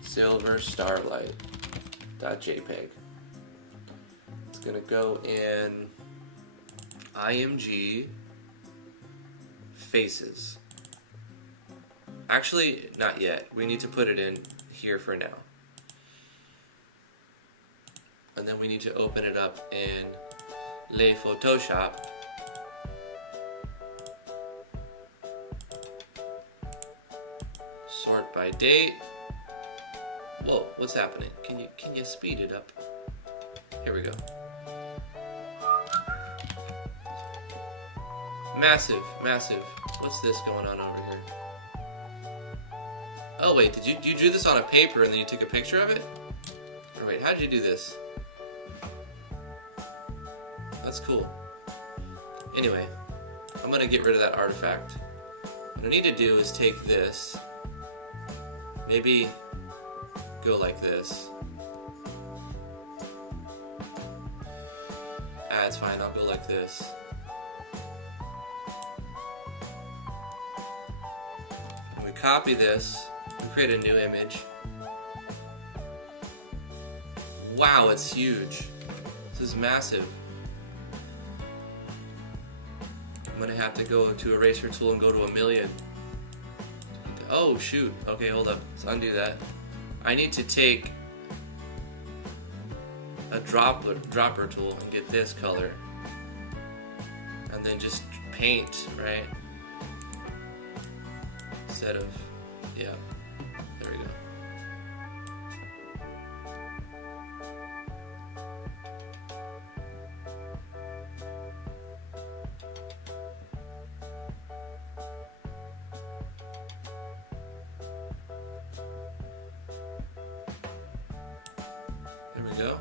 Silver Starlight.jpg. It's gonna go in IMG Faces. Actually, not yet. We need to put it in here for now. And then we need to open it up in Le Photoshop. Sort by date. Whoa, what's happening? Can you speed it up? Here we go. Massive, massive. What's this going on over here? Oh wait, did you do this on a paper and then you took a picture of it? Or wait, how did you do this? That's cool. Anyway, I'm gonna get rid of that artifact. What I need to do is take this, maybe go like this. Ah, it's fine, I'll go like this. And we copy this, we create a new image. Wow, it's huge. This is massive. I'm gonna have to go to eraser tool and go to 1,000,000. Oh shoot, okay, hold up, let's undo that. I need to take a dropper tool and get this color. And then just paint, right? Instead of, yeah, there we go. There we go.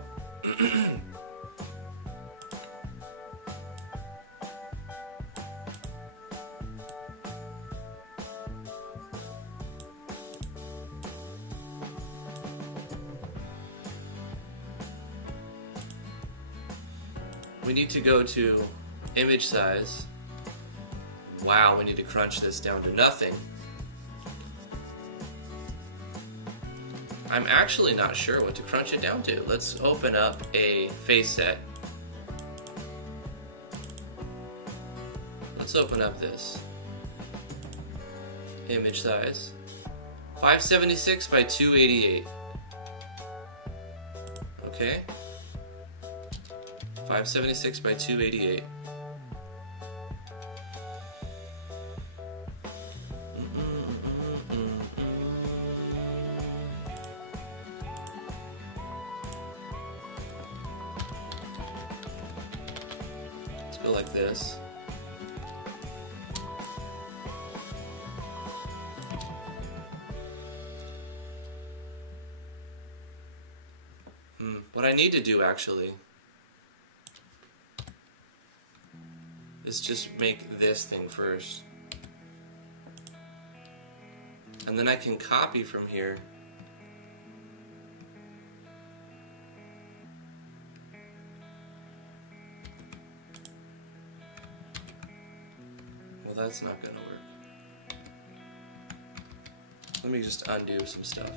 We need to go to image size. Wow, we need to crunch this down to nothing. I'm actually not sure what to crunch it down to. Let's open up a face set. Let's open up this. Image size. 576 by 288. Okay. 576 by 288. Let's go like this. What I need to do actually is just make this thing first. And then I can copy from here. Well, that's not gonna work. Let me just undo some stuff.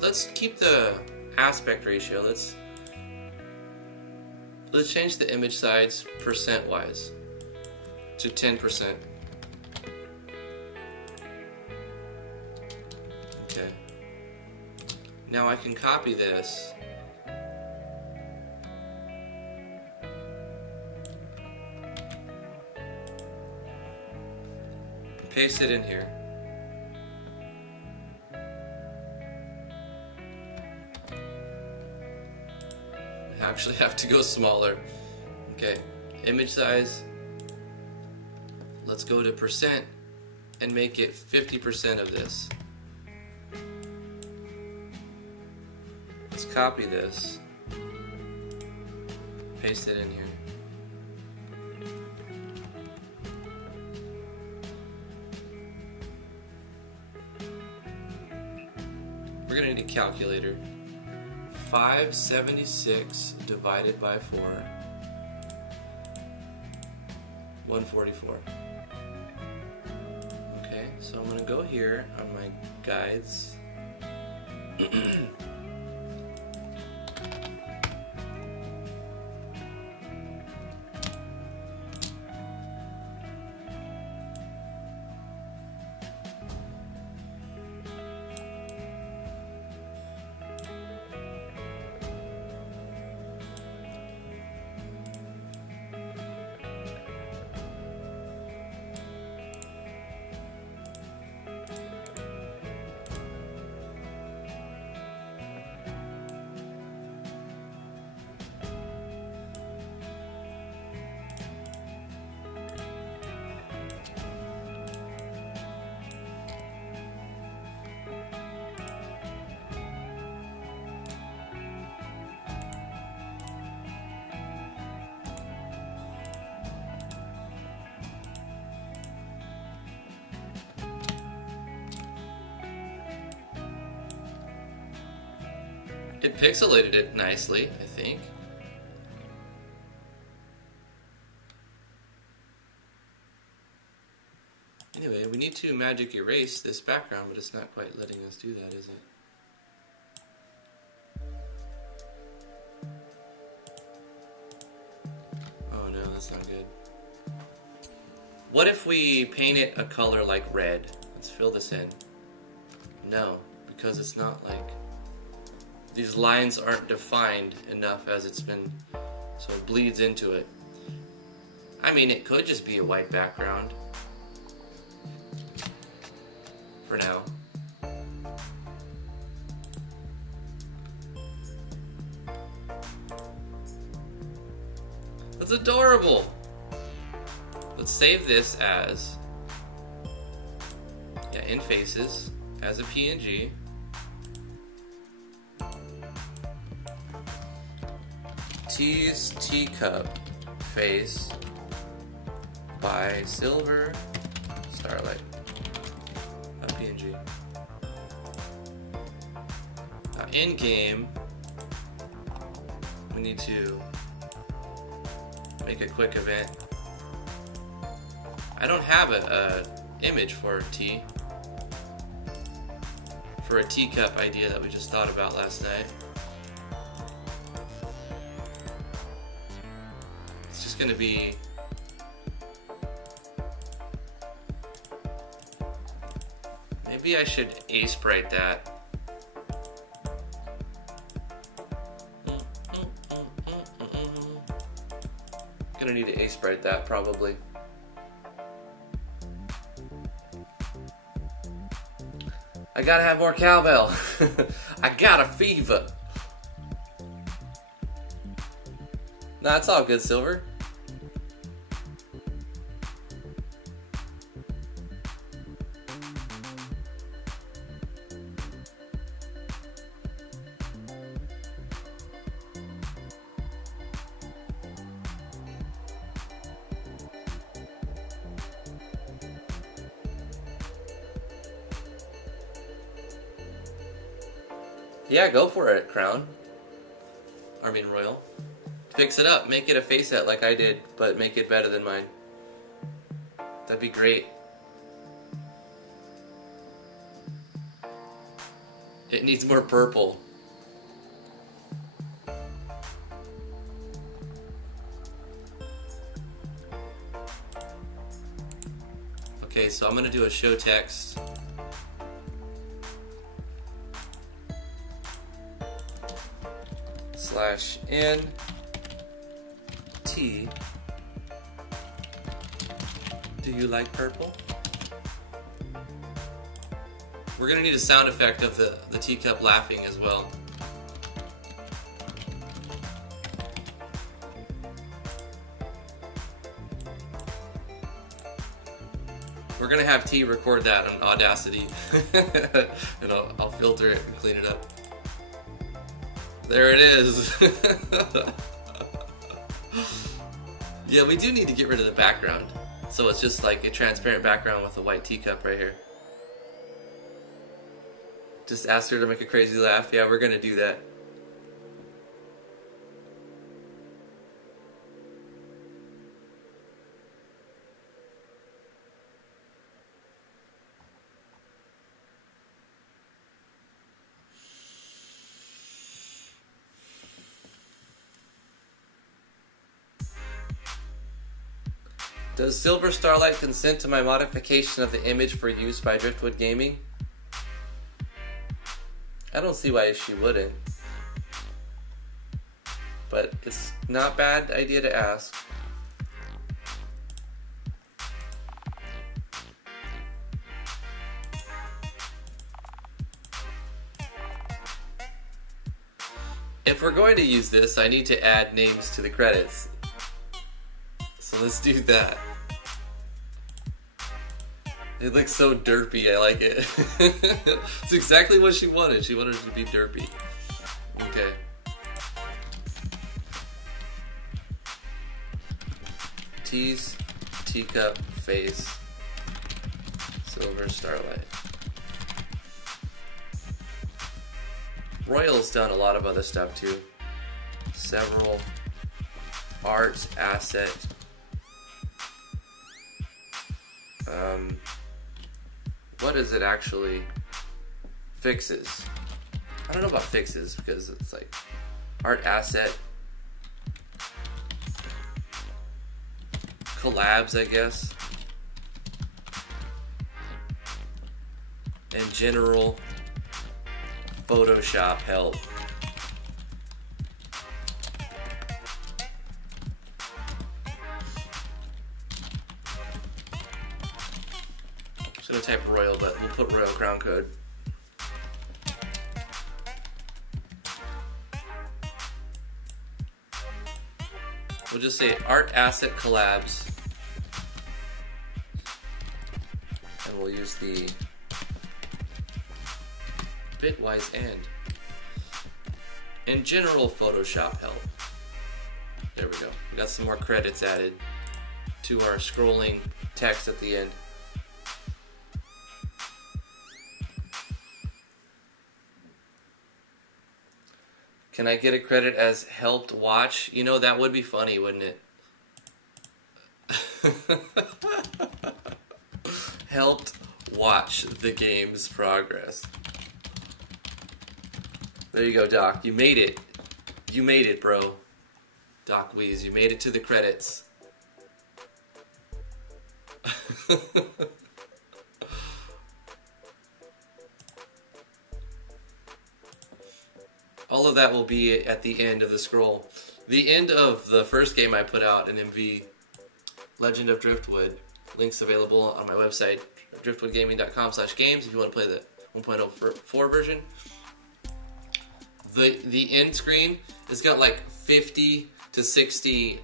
Let's keep the aspect ratio. Let's change the image size percent-wise to 10%. Okay. Now I can copy this. Paste it in here. Actually have to go smaller. Okay, image size. Let's go to percent and make it 50% of this. Let's copy this. Paste it in here. We're gonna need a calculator. 576 divided by 4. 144. Okay, so I'm gonna go here on my guides. It pixelated it nicely, I think. Anyway, we need to magic erase this background, but it's not quite letting us do that, is it? Oh no, that's not good. What if we paint it a color like red? Let's fill this in. No, because it's not like... These lines aren't defined enough as it's been, so it bleeds into it. I mean, it could just be a white background. For now. That's adorable! let's save this as, yeah, in faces, as a PNG. T's teacup face by Silver Starlight. A PNG. Now in game, we need to make a quick event. I don't have a image for T. For a teacup idea that we just thought about last night. It's just gonna be maybe I should A-sprite that. Gonna need to A-sprite that probably. I gotta have more cowbell. I got a fever. Nah, it's all good, Silver. Yeah, go for it, Crown. I mean, Royal. Fix it up. Make it a face set like I did, but make it better than mine. That'd be great. It needs more purple. Okay, so I'm gonna do a show text. /N T. Do you like purple? We're gonna need a sound effect of the teacup laughing as well. We're gonna have T record that on Audacity, and I'll filter it and clean it up. There it is. Yeah, we do need to get rid of the background. So it's just like a transparent background with a white teacup right here. Just ask her to make a crazy laugh. Yeah, we're gonna do that. Does Silver Starlight consent to my modification of the image for use by Driftwood Gaming? I don't see why she wouldn't. But it's not a bad idea to ask. If we're going to use this, I need to add names to the credits. So let's do that. It looks so derpy, I like it. It's exactly what she wanted. She wanted it to be derpy. Okay. T's teacup face Silver Starlight. Royal's done a lot of other stuff too. Several art asset. What is it actually? Fixes. I don't know about fixes because it's like art asset. Collabs, I guess. And general Photoshop help. I'm just gonna type Royal, but we'll put Royal Crown Code. We'll just say Art Asset Collabs we'll use the bitwise and general Photoshop help. There we go. We got some more credits added to our scrolling text at the end. Can I get a credit as helped watch? You know, that would be funny, wouldn't it? Helped watch the game's progress. There you go, Doc. You made it. You made it, bro. Doc Weeze, you made it to the credits. All of that will be at the end of the scroll. The end of the first game I put out in MV, Legend of Driftwood. Links available on my website, driftwoodgaming.com/games if you want to play the 1.04 version. The end screen has got like 50 to 60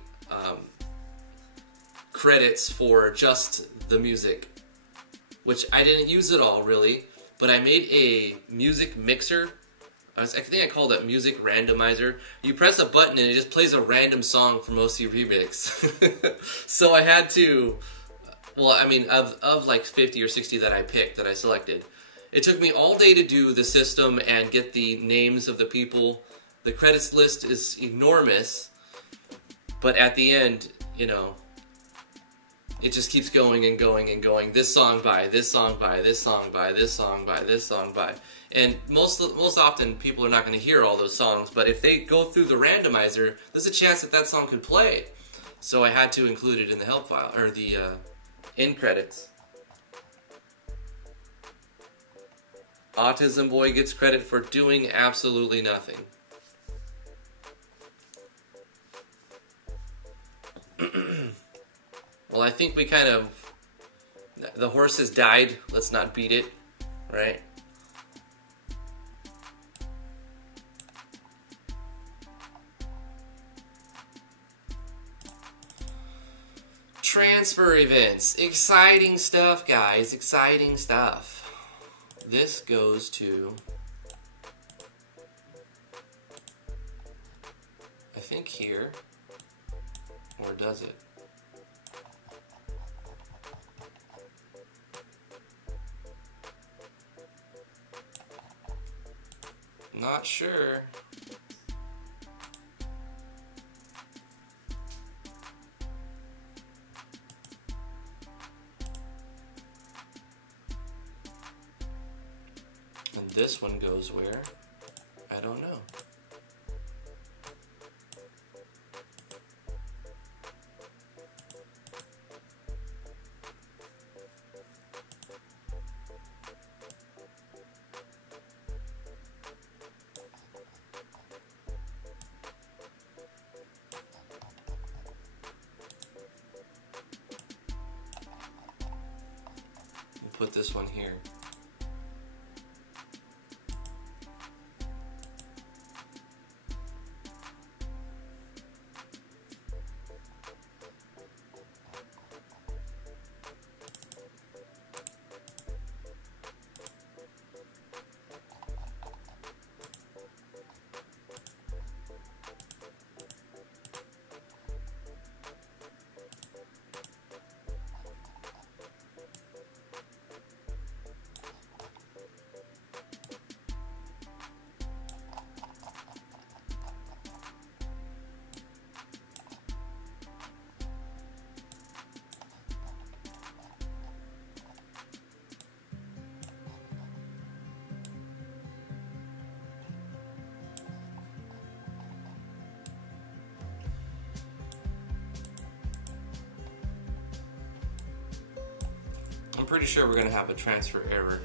credits for just the music, which I didn't use it all really, but I made a music mixer. I think I called it music randomizer. You press a button and it just plays a random song from OC Remix. So I had to, well, I mean, of like 50 or 60 that I picked, that I selected, it took me all day to do the system and get the names of the people. The credits list is enormous, but at the end, you know, it just keeps going and going and going. This song by, this song by, this song by, this song by, this song by. And most often, people are not going to hear all those songs, but if they go through the randomizer, there's a chance that that song could play. So I had to include it in the help file, or the end credits. Autism Boy gets credit for doing absolutely nothing. Well, I think we kind of... The horse has died. Let's not beat it, right? Transfer events. Exciting stuff, guys. Exciting stuff. This goes to... I think here. Or does it? Not sure. And this one goes where? I don't know. Put this one here. I'm pretty sure we're going to have a transfer error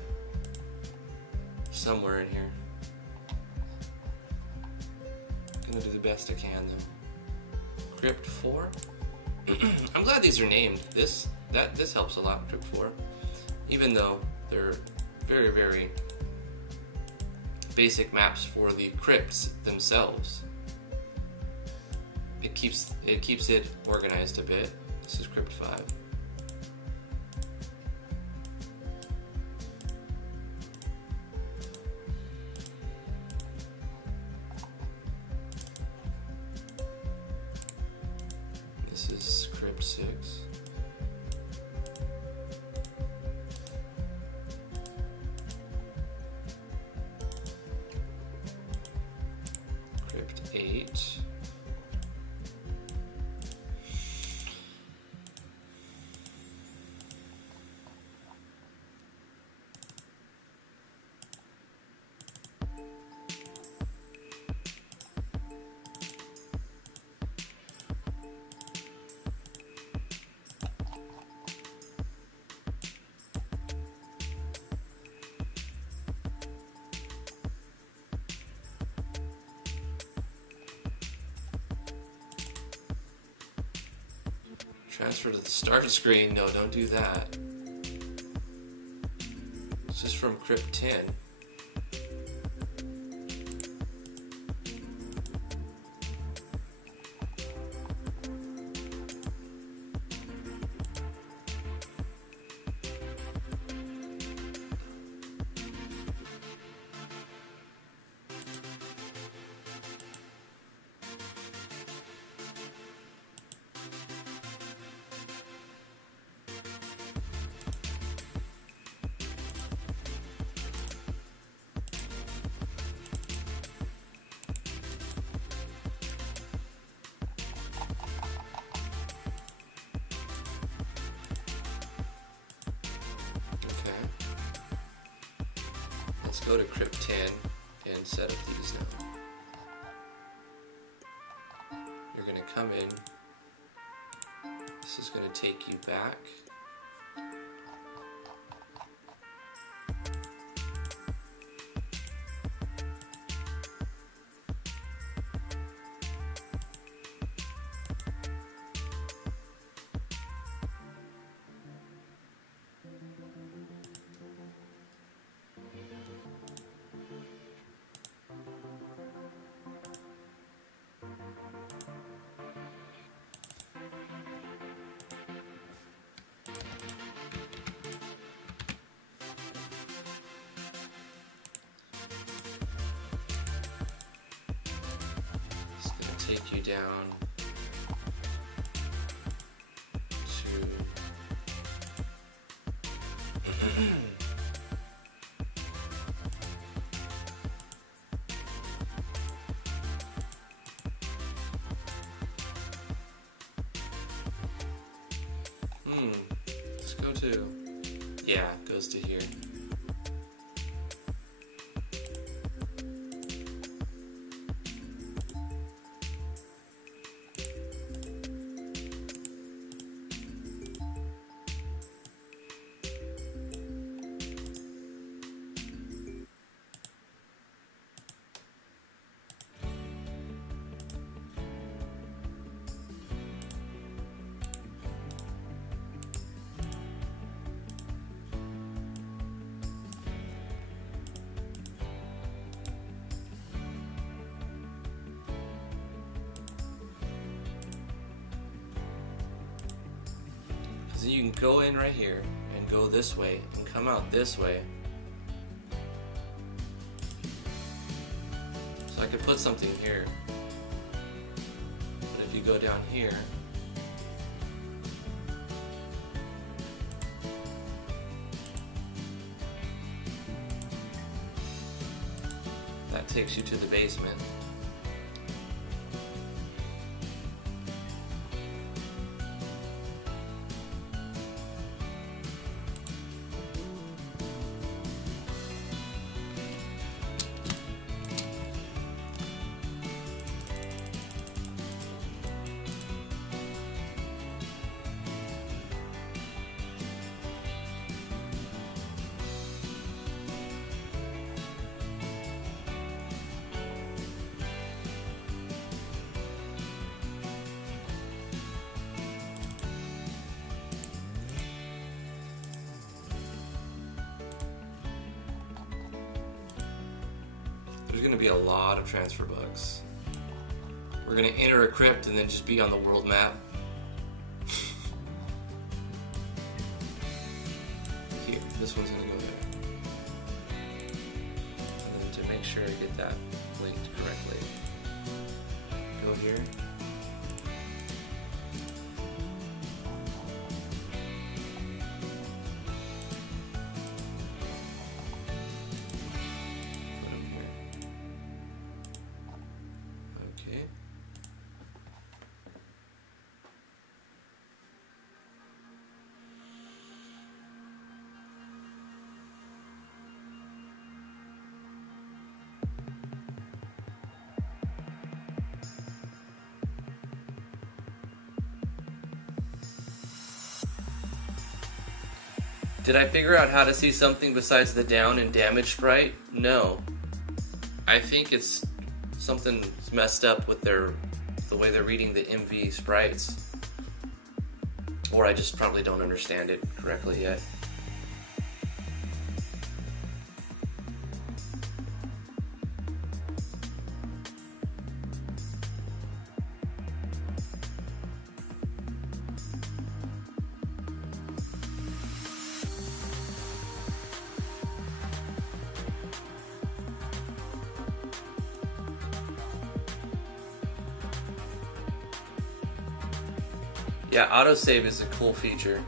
somewhere in here. Gonna do the best I can though. Crypt 4. I'm glad these are named. This helps a lot, Crypt 4. Even though they're very, very basic maps for the crypts themselves. It keeps it organized a bit. This is Crypt 5. 8. Transfer to the start screen. No, don't do that. This is from Crypt 10. Go to Crypt 10 and set up these now. You're going to come in. This is going to take you back. Take you down to let's go to, yeah, it goes to here. So you can go in right here and go this way and come out this way. So I could put something here, but if you go down here, that takes you to the basement. There's going to be a lot of transfer bugs. We're going to enter a crypt and then just be on the world map. Here, this one's going to go there. And then to make sure I get that linked correctly, go here. Did I figure out how to see something besides the down and damage sprite? No. I think it's something messed up with the way they're reading the MV sprites. Or I just probably don't understand it correctly yet. Yeah, autosave is a cool feature.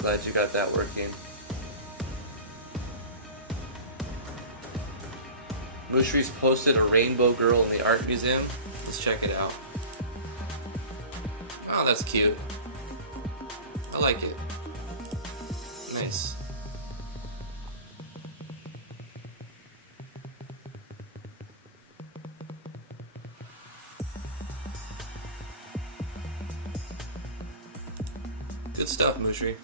Glad you got that working. Mushri's posted a rainbow girl in the art museum. Let's check it out. Oh, that's cute. I like it. Nice. Good stuff, Mushri.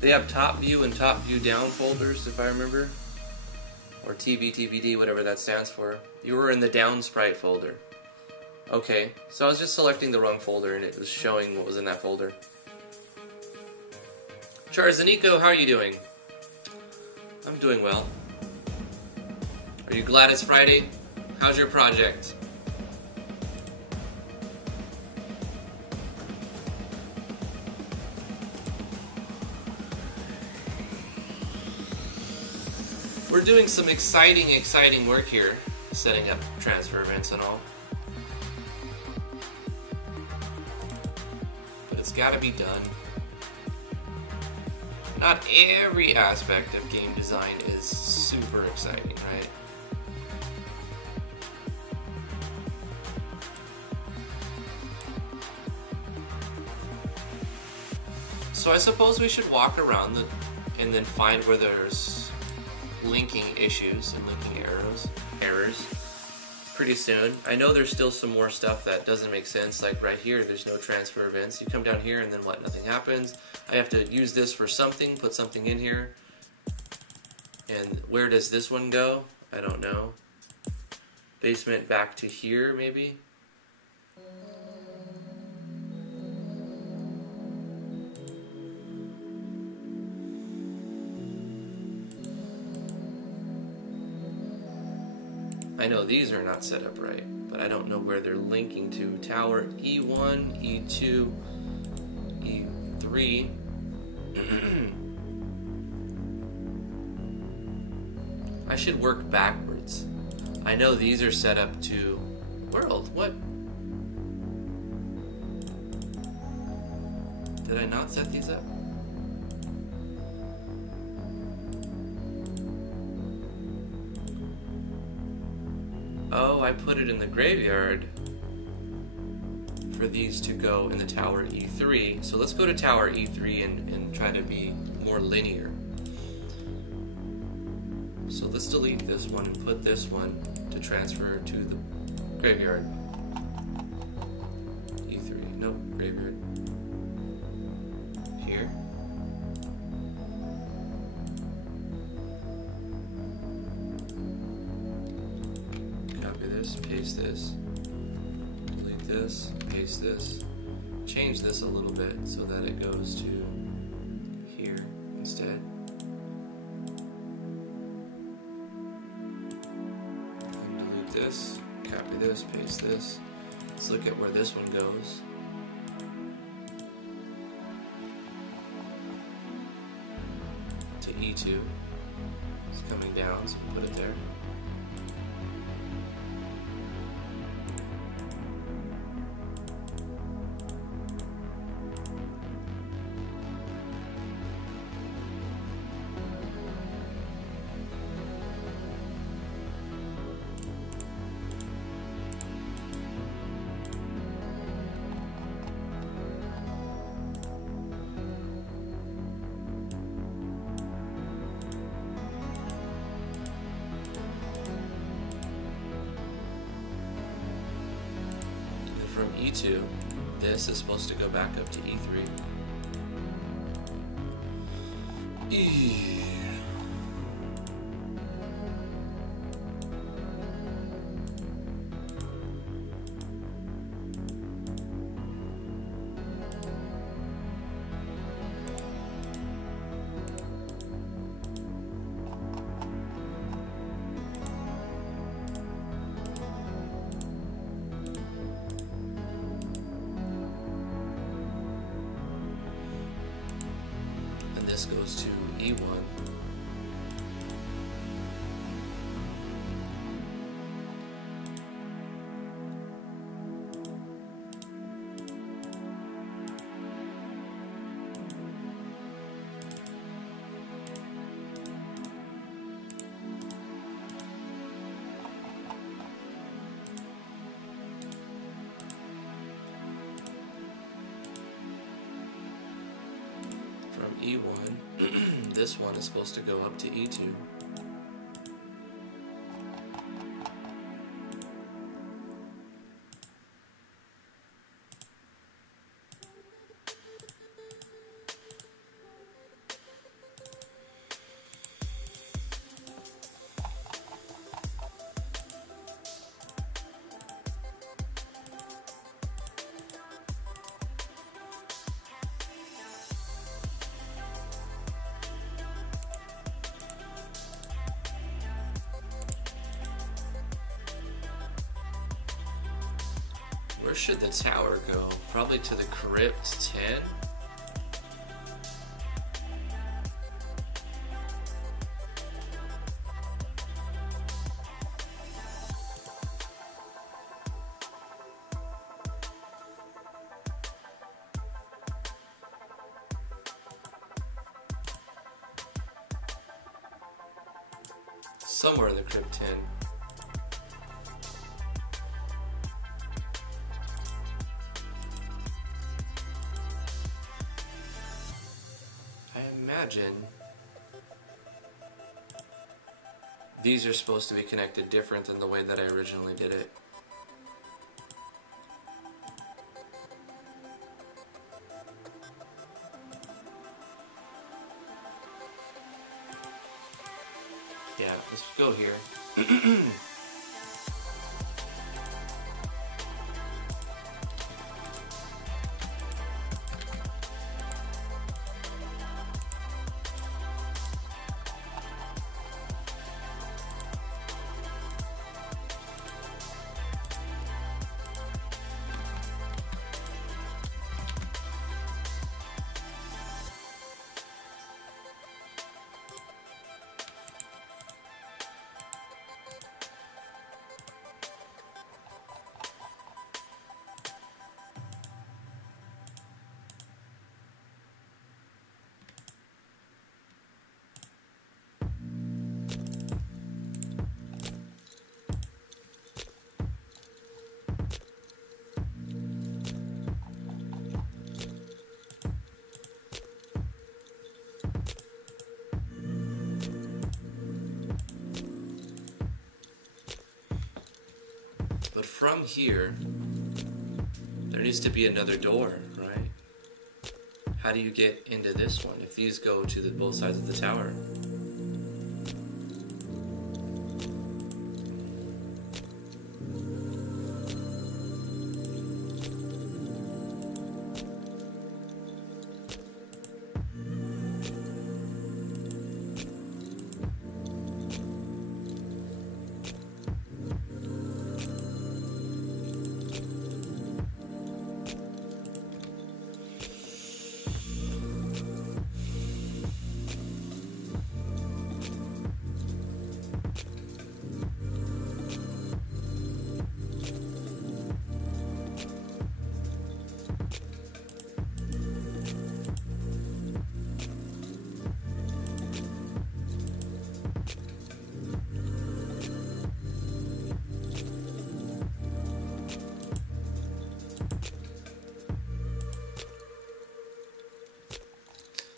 They have top view and top view down folders, if I remember. Or TV, TVD, whatever that stands for. You were in the down sprite folder. Okay, so I was just selecting the wrong folder and it was showing what was in that folder. Charzanico, how are you doing? I'm doing well. Are you glad it's Friday? How's your project? We're doing some exciting work here, setting up transfer events and all. But it's gotta be done. Not every aspect of game design is super exciting, right? So I suppose we should walk around and then find where there's linking issues and linking errors pretty soon. I know there's still some more stuff that doesn't make sense, like right here, there's no transfer events. You come down here and then what? Nothing happens. I have to use this for something, put something in here. And where does this one go? I don't know. Basement back to here, maybe? I know these are not set up right, but I don't know where they're linking to. Tower E1, E2, E3. I should work backwards. I know these are set up to world. What? Did I not set these up? Oh, I put it in the graveyard for these to go in the tower E3. So let's go to tower E3 and try to be more linear. So let's delete this one and put this one to transfer to the graveyard. E3, no, graveyard. Here. Copy this, paste this, delete this, paste this, change this a little bit so that it goes to here instead. This, copy this, paste this. Let's look at where this one goes. To E2. It's coming down, so put it there. E2, this is supposed to go back up to E3. This goes to E1. E1, this one is supposed to go up to E2. Where should the tower go? Probably to the crypt 10? Somewhere in the crypt 10. Imagine these are supposed to be connected different than the way that I originally did it. Yeah, let's go here. But from here, there needs to be another door, right? How do you get into this one if these go to both sides of the tower?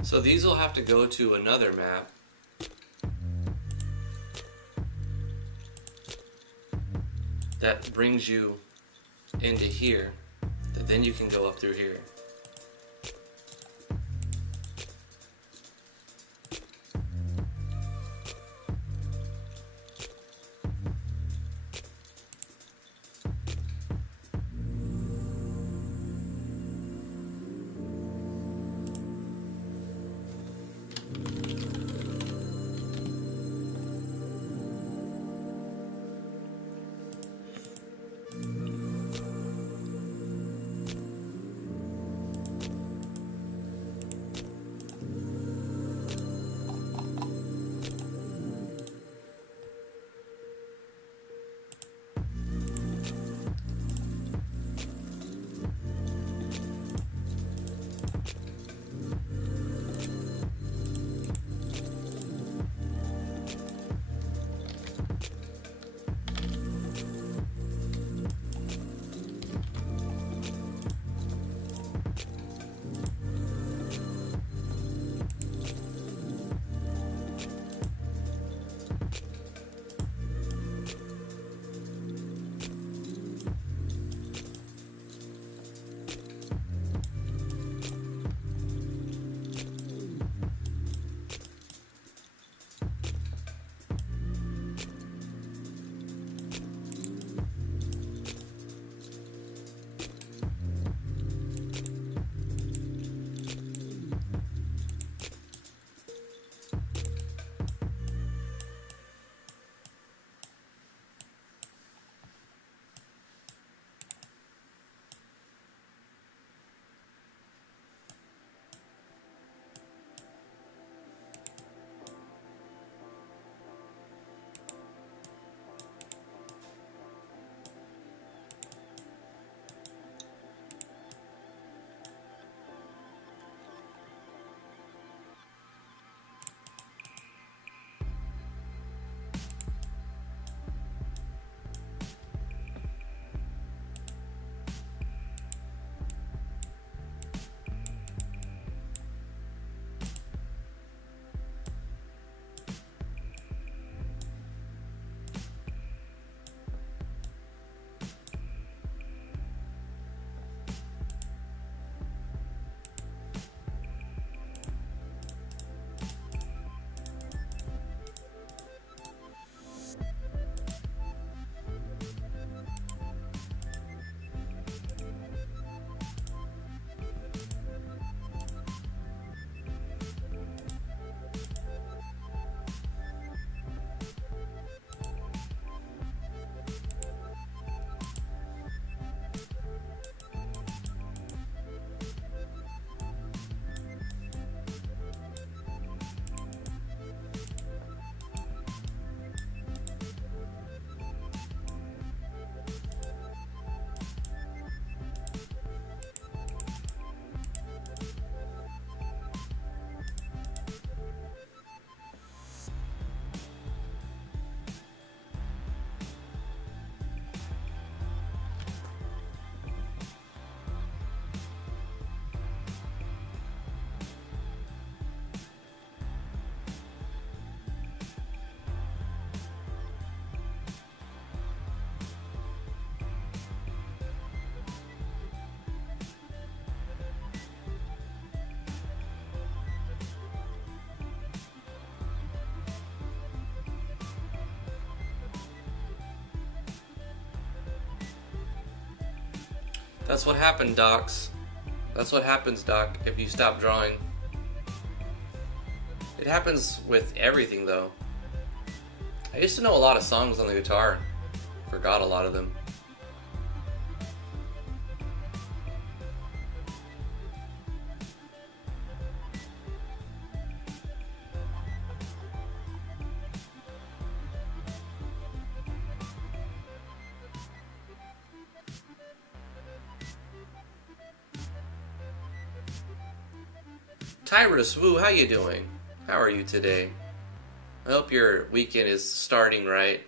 So these will have to go to another map. That brings you into here. Then you can go up through here. That's what happened, docs. That's what happens, Doc, if you stop drawing. It happens with everything, though. I used to know a lot of songs on the guitar. Forgot a lot of them. Tyrus Woo, how you doing? How are you today? I hope your weekend is starting right.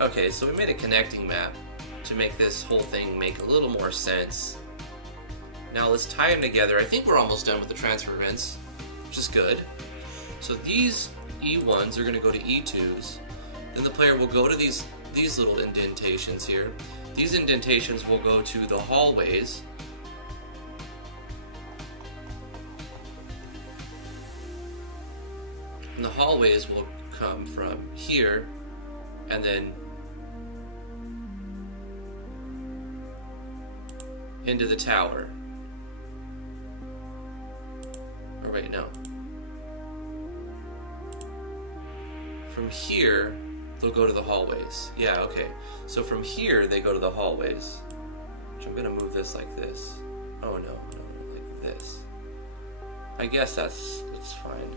Okay, so we made a connecting map to make this whole thing make a little more sense. Now let's tie them together. I think we're almost done with the transfer events, which is good. So these E1s are going to go to E2s. Then the player will go to these little indentations here. These indentations will go to the hallways. And the hallways will come from here and then into the tower. Or wait, no. From here, they'll go to the hallways. Yeah, okay. So from here, they go to the hallways. Which I'm gonna move this like this. Oh no, like this. I guess that's fine.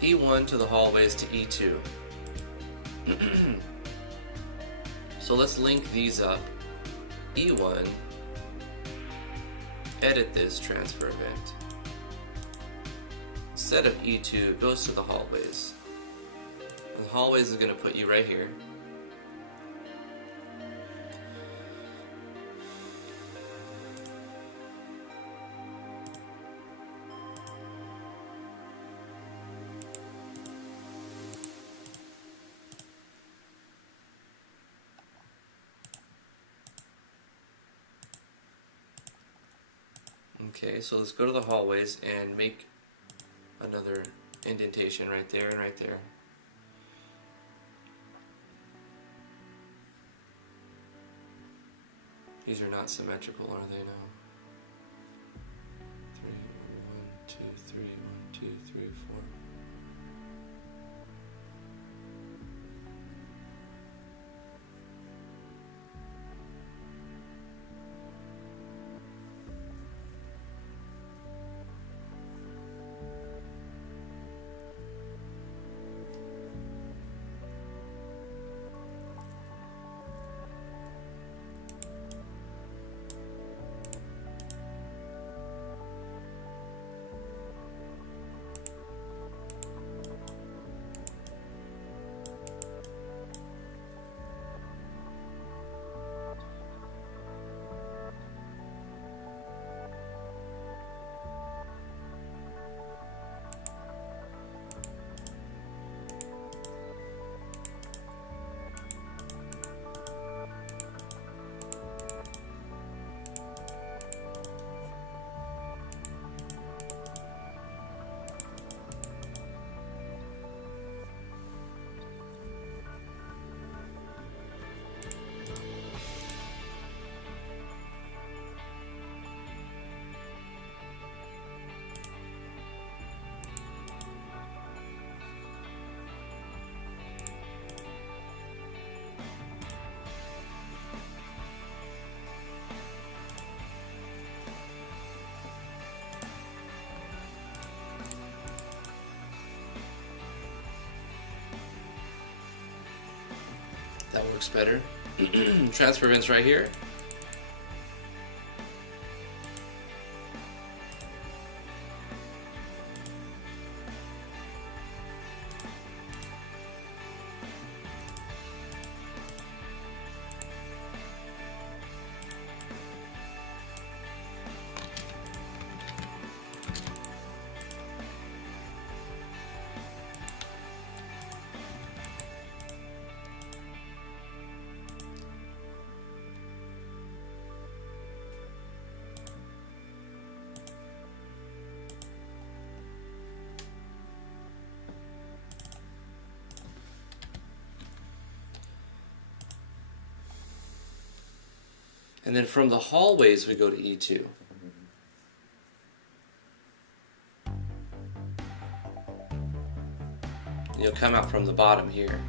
E1 to the hallways to E2. So let's link these up. E1, edit this transfer event. Instead of E2, it goes to the hallways. And the hallways is going to put you right here. Okay, so let's go to the hallways and make another indentation right there and right there. These are not symmetrical, are they now? 3, 1, 2, 3, 1, 2, 3, 4. That works better. Transfer events right here. And then from the hallways, we go to E2. And you'll come out from the bottom here.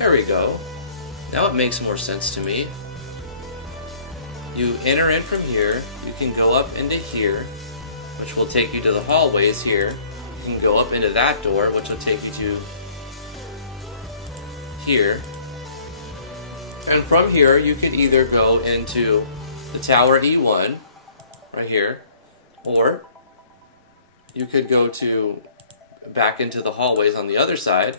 There we go. Now it makes more sense to me. You enter in from here, you can go up into here, which will take you to the hallways here. You can go up into that door, which will take you to here. And from here, you could either go into the tower E1, right here, or you could go to back into the hallways on the other side,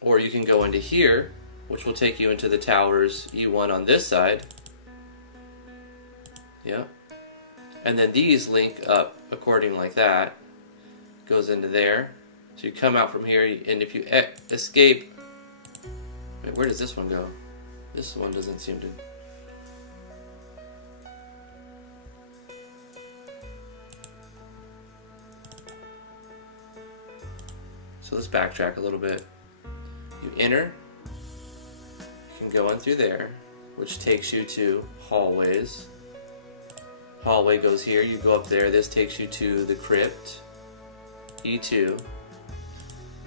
or you can go into here, which will take you into the towers E1 on this side. Yeah. And then these link up according like that. Goes into there. So you come out from here, and if you escape... Wait, where does this one go? This one doesn't seem to... So let's backtrack a little bit. You enter, you can go in through there, which takes you to hallways. Hallway goes here, you go up there, this takes you to the crypt, E2.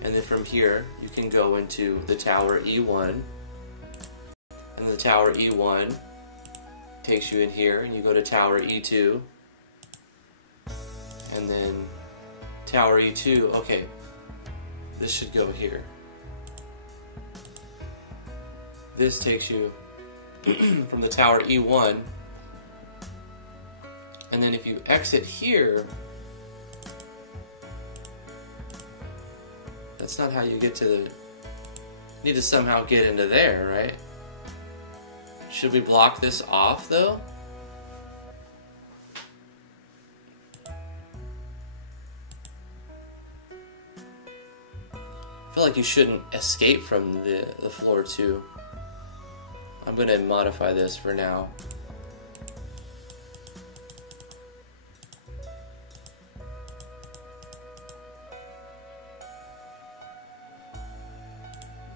And then from here, you can go into the tower E1. And the tower E1 takes you in here, and you go to tower E2. And then tower E2, okay. This should go here. This takes you from the tower E1. And then if you exit here, that's not how you get to the... You need to somehow get into there, right? Should we block this off, though? I feel like you shouldn't escape from the floor 2. I'm going to modify this for now.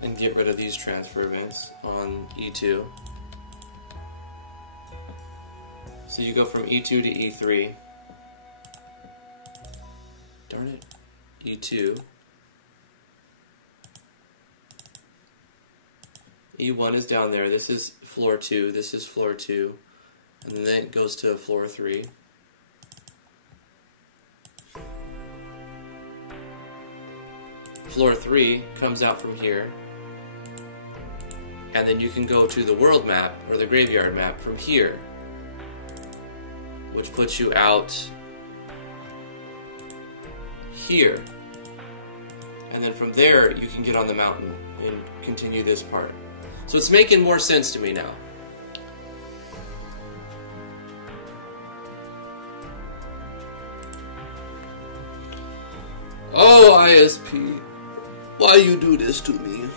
And get rid of these transfer events on E2. So you go from E2 to E3. Darn it. E2. E1 is down there. This is floor 2. This is floor 2. And then it goes to floor 3. Floor 3 comes out from here. And then you can go to the world map, or the graveyard map, from here. Which puts you out here. And then from there, you can get on the mountain and continue this part. So it's making more sense to me now. Oh, ISP. Why you do this to me?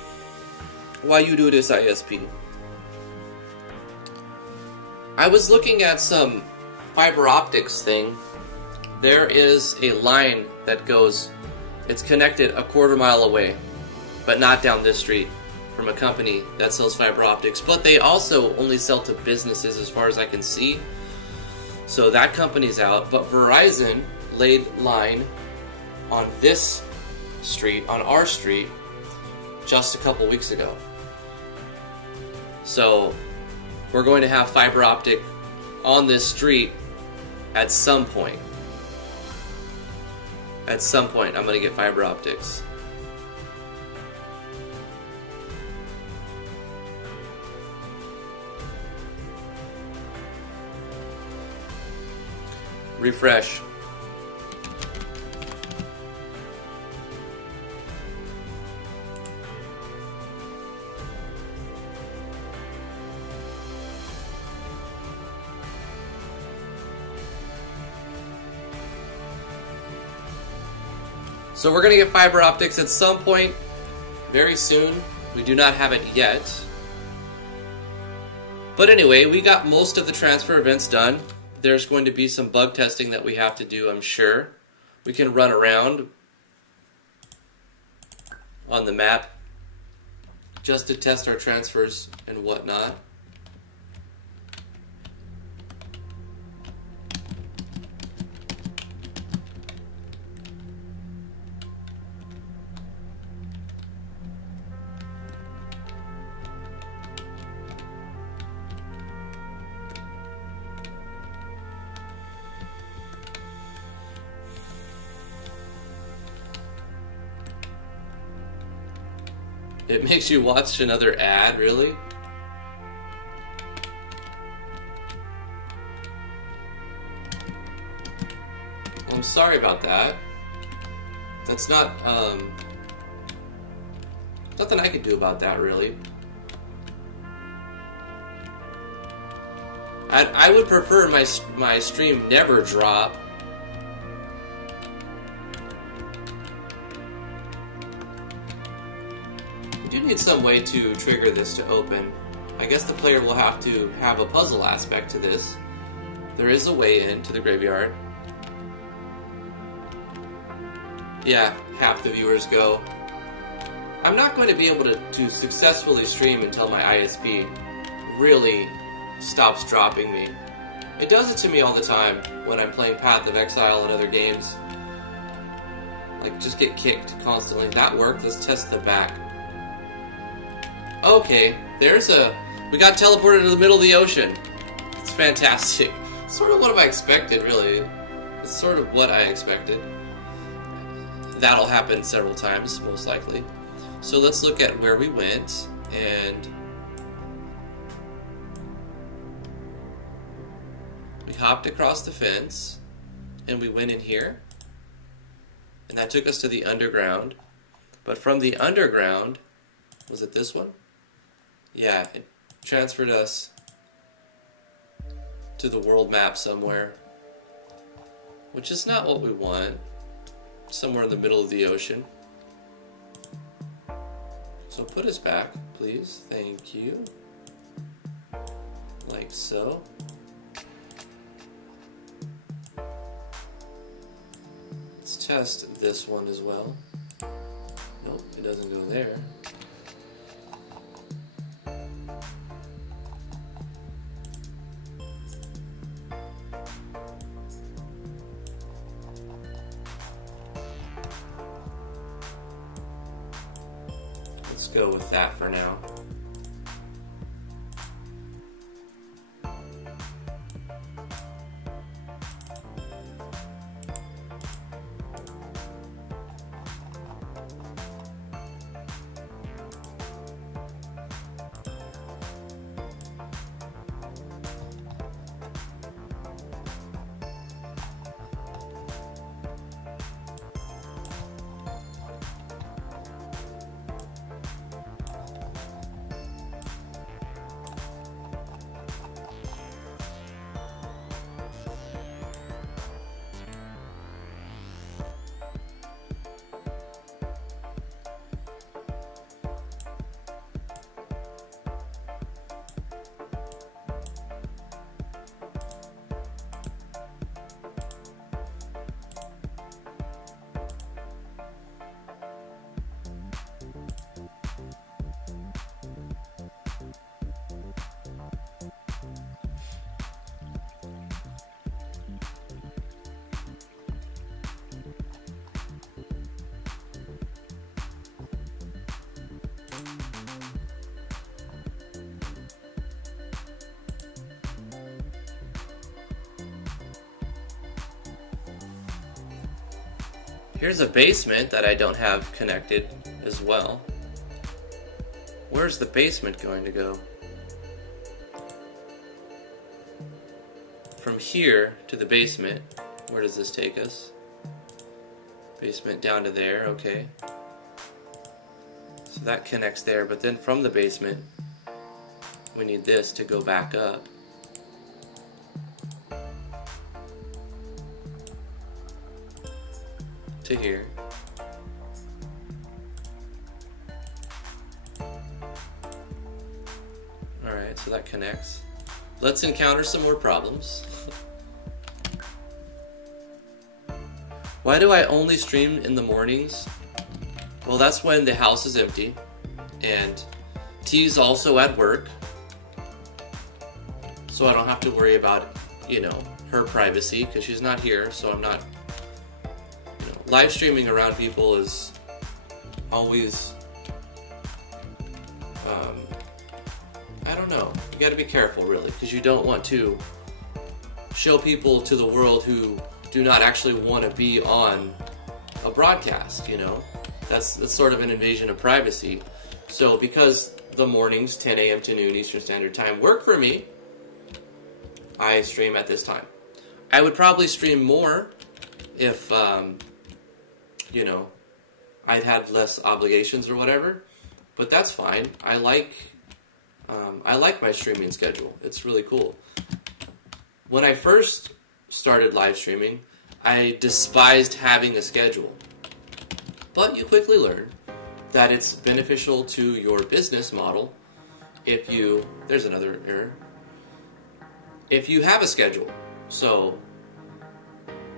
Why you do this, ISP? I was looking at some fiber optics thing. There is a line that goes, it's connected a quarter mile away, but not down this street, from a company that sells fiber optics. But they also only sell to businesses as far as I can see. So that company's out. But Verizon laid line on this street, on our street, just a couple weeks ago. So we're going to have fiber optic on this street at some point. At some point, I'm going to get fiber optics. Refresh. So we're going to get fiber optics at some point, very soon. We do not have it yet. But anyway, we got most of the transfer events done. There's going to be some bug testing that we have to do, I'm sure. We can run around on the map just to test our transfers and whatnot. It makes you watch another ad, really? Well, I'm sorry about that. That's not, nothing I could do about that, really. I would prefer my stream never drop. I do need some way to trigger this to open. I guess the player will have to have a puzzle aspect to this. There is a way into the graveyard. Yeah, half the viewers go. I'm not going to be able to successfully stream until my ISP really stops dropping me. It does it to me all the time when I'm playing Path of Exile and other games. Like, just get kicked constantly. That worked. Let's test the back. Okay, we got teleported to the middle of the ocean. It's fantastic. It's sort of what I expected, really. It's sort of what I expected. That'll happen several times, most likely. So let's look at where we went, and we hopped across the fence, and we went in here, and that took us to the underground. But from the underground, was it this one? Yeah, it transferred us to the world map somewhere, which is not what we want. Somewhere in the middle of the ocean. So put us back, please. Thank you. Like so. Let's test this one as well. Nope, it doesn't go there. Go with that for now. Here's a basement that I don't have connected as well. Where's the basement going to go? From here to the basement, where does this take us? Basement down to there, okay. So that connects there, but then from the basement, we need this to go back up. To here. Alright, so that connects. Let's encounter some more problems. Why do I only stream in the mornings? Well, that's when the house is empty, and T's also at work, so I don't have to worry about, you know, her privacy, because she's not here, so I'm not... Live streaming around people is always, I don't know, you gotta be careful really, because you don't want to show people to the world who do not actually want to be on a broadcast, you know. That's sort of an invasion of privacy. So because the mornings, 10 a.m. to noon Eastern Standard Time, work for me, I stream at this time. I would probably stream more if, you know, I'd had less obligations or whatever, but that's fine. I like my streaming schedule. It's really cool. When I first started live streaming, I despised having a schedule. But you quickly learn that it's beneficial to your business model if you... There's another error. If you have a schedule. So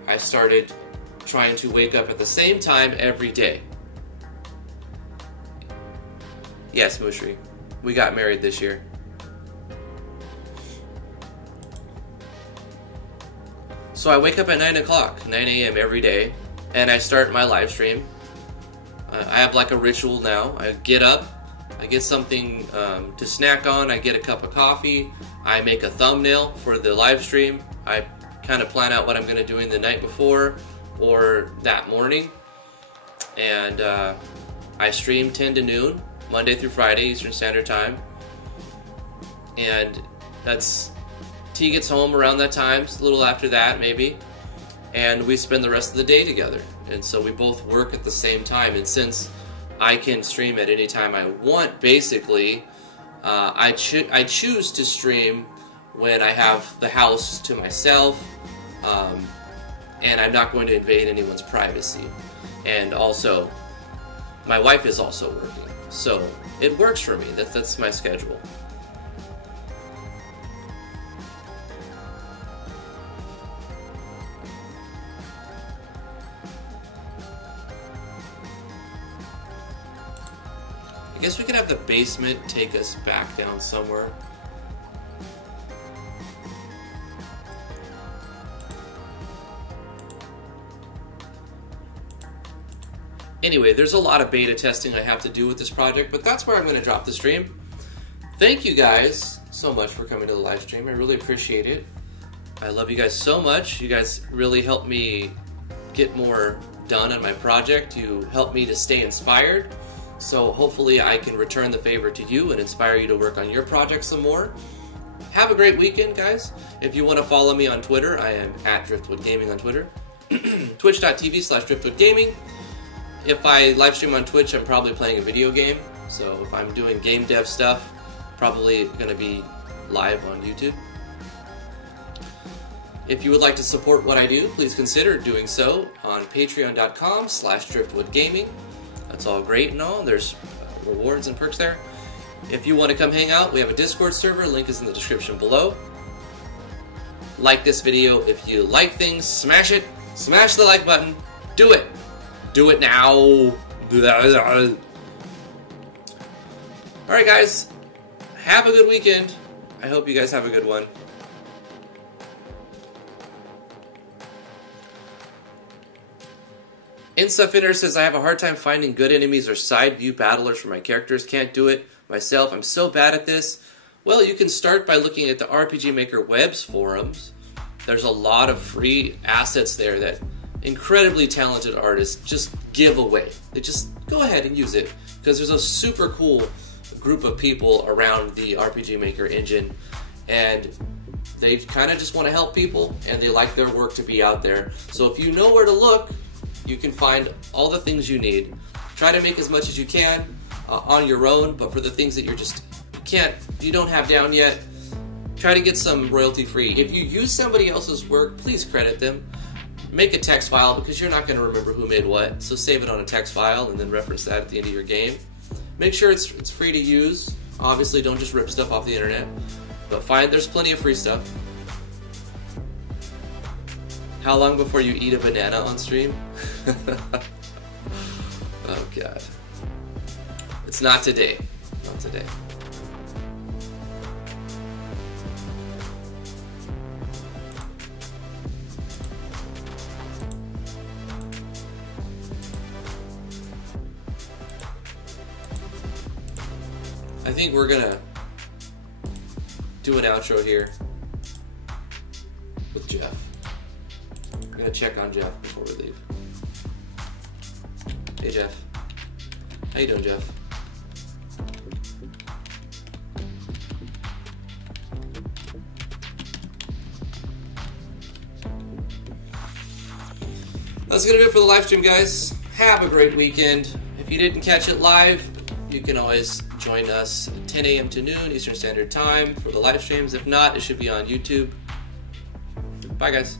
I started trying to wake up at the same time every day. Yes, Mushri. We got married this year. So I wake up at 9 o'clock, 9 a.m. every day, and I start my live stream. I have like a ritual now. I get up, I get something to snack on, I get a cup of coffee, I make a thumbnail for the live stream, I kind of plan out what I'm going to do in the night before or that morning, and I stream 10 to noon, Monday through Friday, Eastern Standard Time, and that's... T gets home around that time, a little after that maybe, and we spend the rest of the day together. And so we both work at the same time, and since I can stream at any time I want, basically, I choose to stream when I have the house to myself, and I'm not going to invade anyone's privacy. And also, my wife is also working, so it works for me. That's my schedule. I guess we could have the basement take us back down somewhere. Anyway, there's a lot of beta testing I have to do with this project, but that's where I'm going to drop the stream. Thank you guys so much for coming to the live stream. I really appreciate it. I love you guys so much. You guys really help me get more done on my project. You help me to stay inspired. So hopefully I can return the favor to you and inspire you to work on your project some more. Have a great weekend, guys. If you want to follow me on Twitter, I am at DriftwoodGaming on Twitter. Twitch.tv/DriftwoodGaming. If I live stream on Twitch, I'm probably playing a video game. So if I'm doing game dev stuff, probably going to be live on YouTube. If you would like to support what I do, please consider doing so on patreon.com/DriftwoodGaming. That's all great and all. There's rewards and perks there. If you want to come hang out, we have a Discord server. Link is in the description below. Like this video. If you like things, smash it. Smash the like button. Do it. Do it now. Alright, guys. Have a good weekend. I hope you guys have a good one. Insufinner says, I have a hard time finding good enemies or side view battlers for my characters. Can't do it myself. I'm so bad at this. Well, you can start by looking at the RPG Maker Webs forums. There's a lot of free assets there that incredibly talented artists just give away. They just go ahead and use it because there's a super cool group of people around the RPG Maker engine, and they kind of just want to help people, and they like their work to be out there. So if you know where to look, you can find all the things you need. Try to make as much as you can on your own, but for the things that you don't have down yet, try to get some royalty free. If you use somebody else's work, please credit them. Make a text file because you're not going to remember who made what, so save it on a text file and then reference that at the end of your game. Make sure it's free to use. Obviously, don't just rip stuff off the internet, but there's plenty of free stuff. How long before you eat a banana on stream? Oh god. It's not today. Not today. I think we're gonna do an outro here with Jeff. I'm gonna check on Jeff before we leave. Hey Jeff. How you doing, Jeff? That's gonna do it for the live stream, guys. Have a great weekend. If you didn't catch it live, you can always join us at 10 a.m. to noon Eastern Standard Time for the live streams. If not, it should be on YouTube. Bye, guys.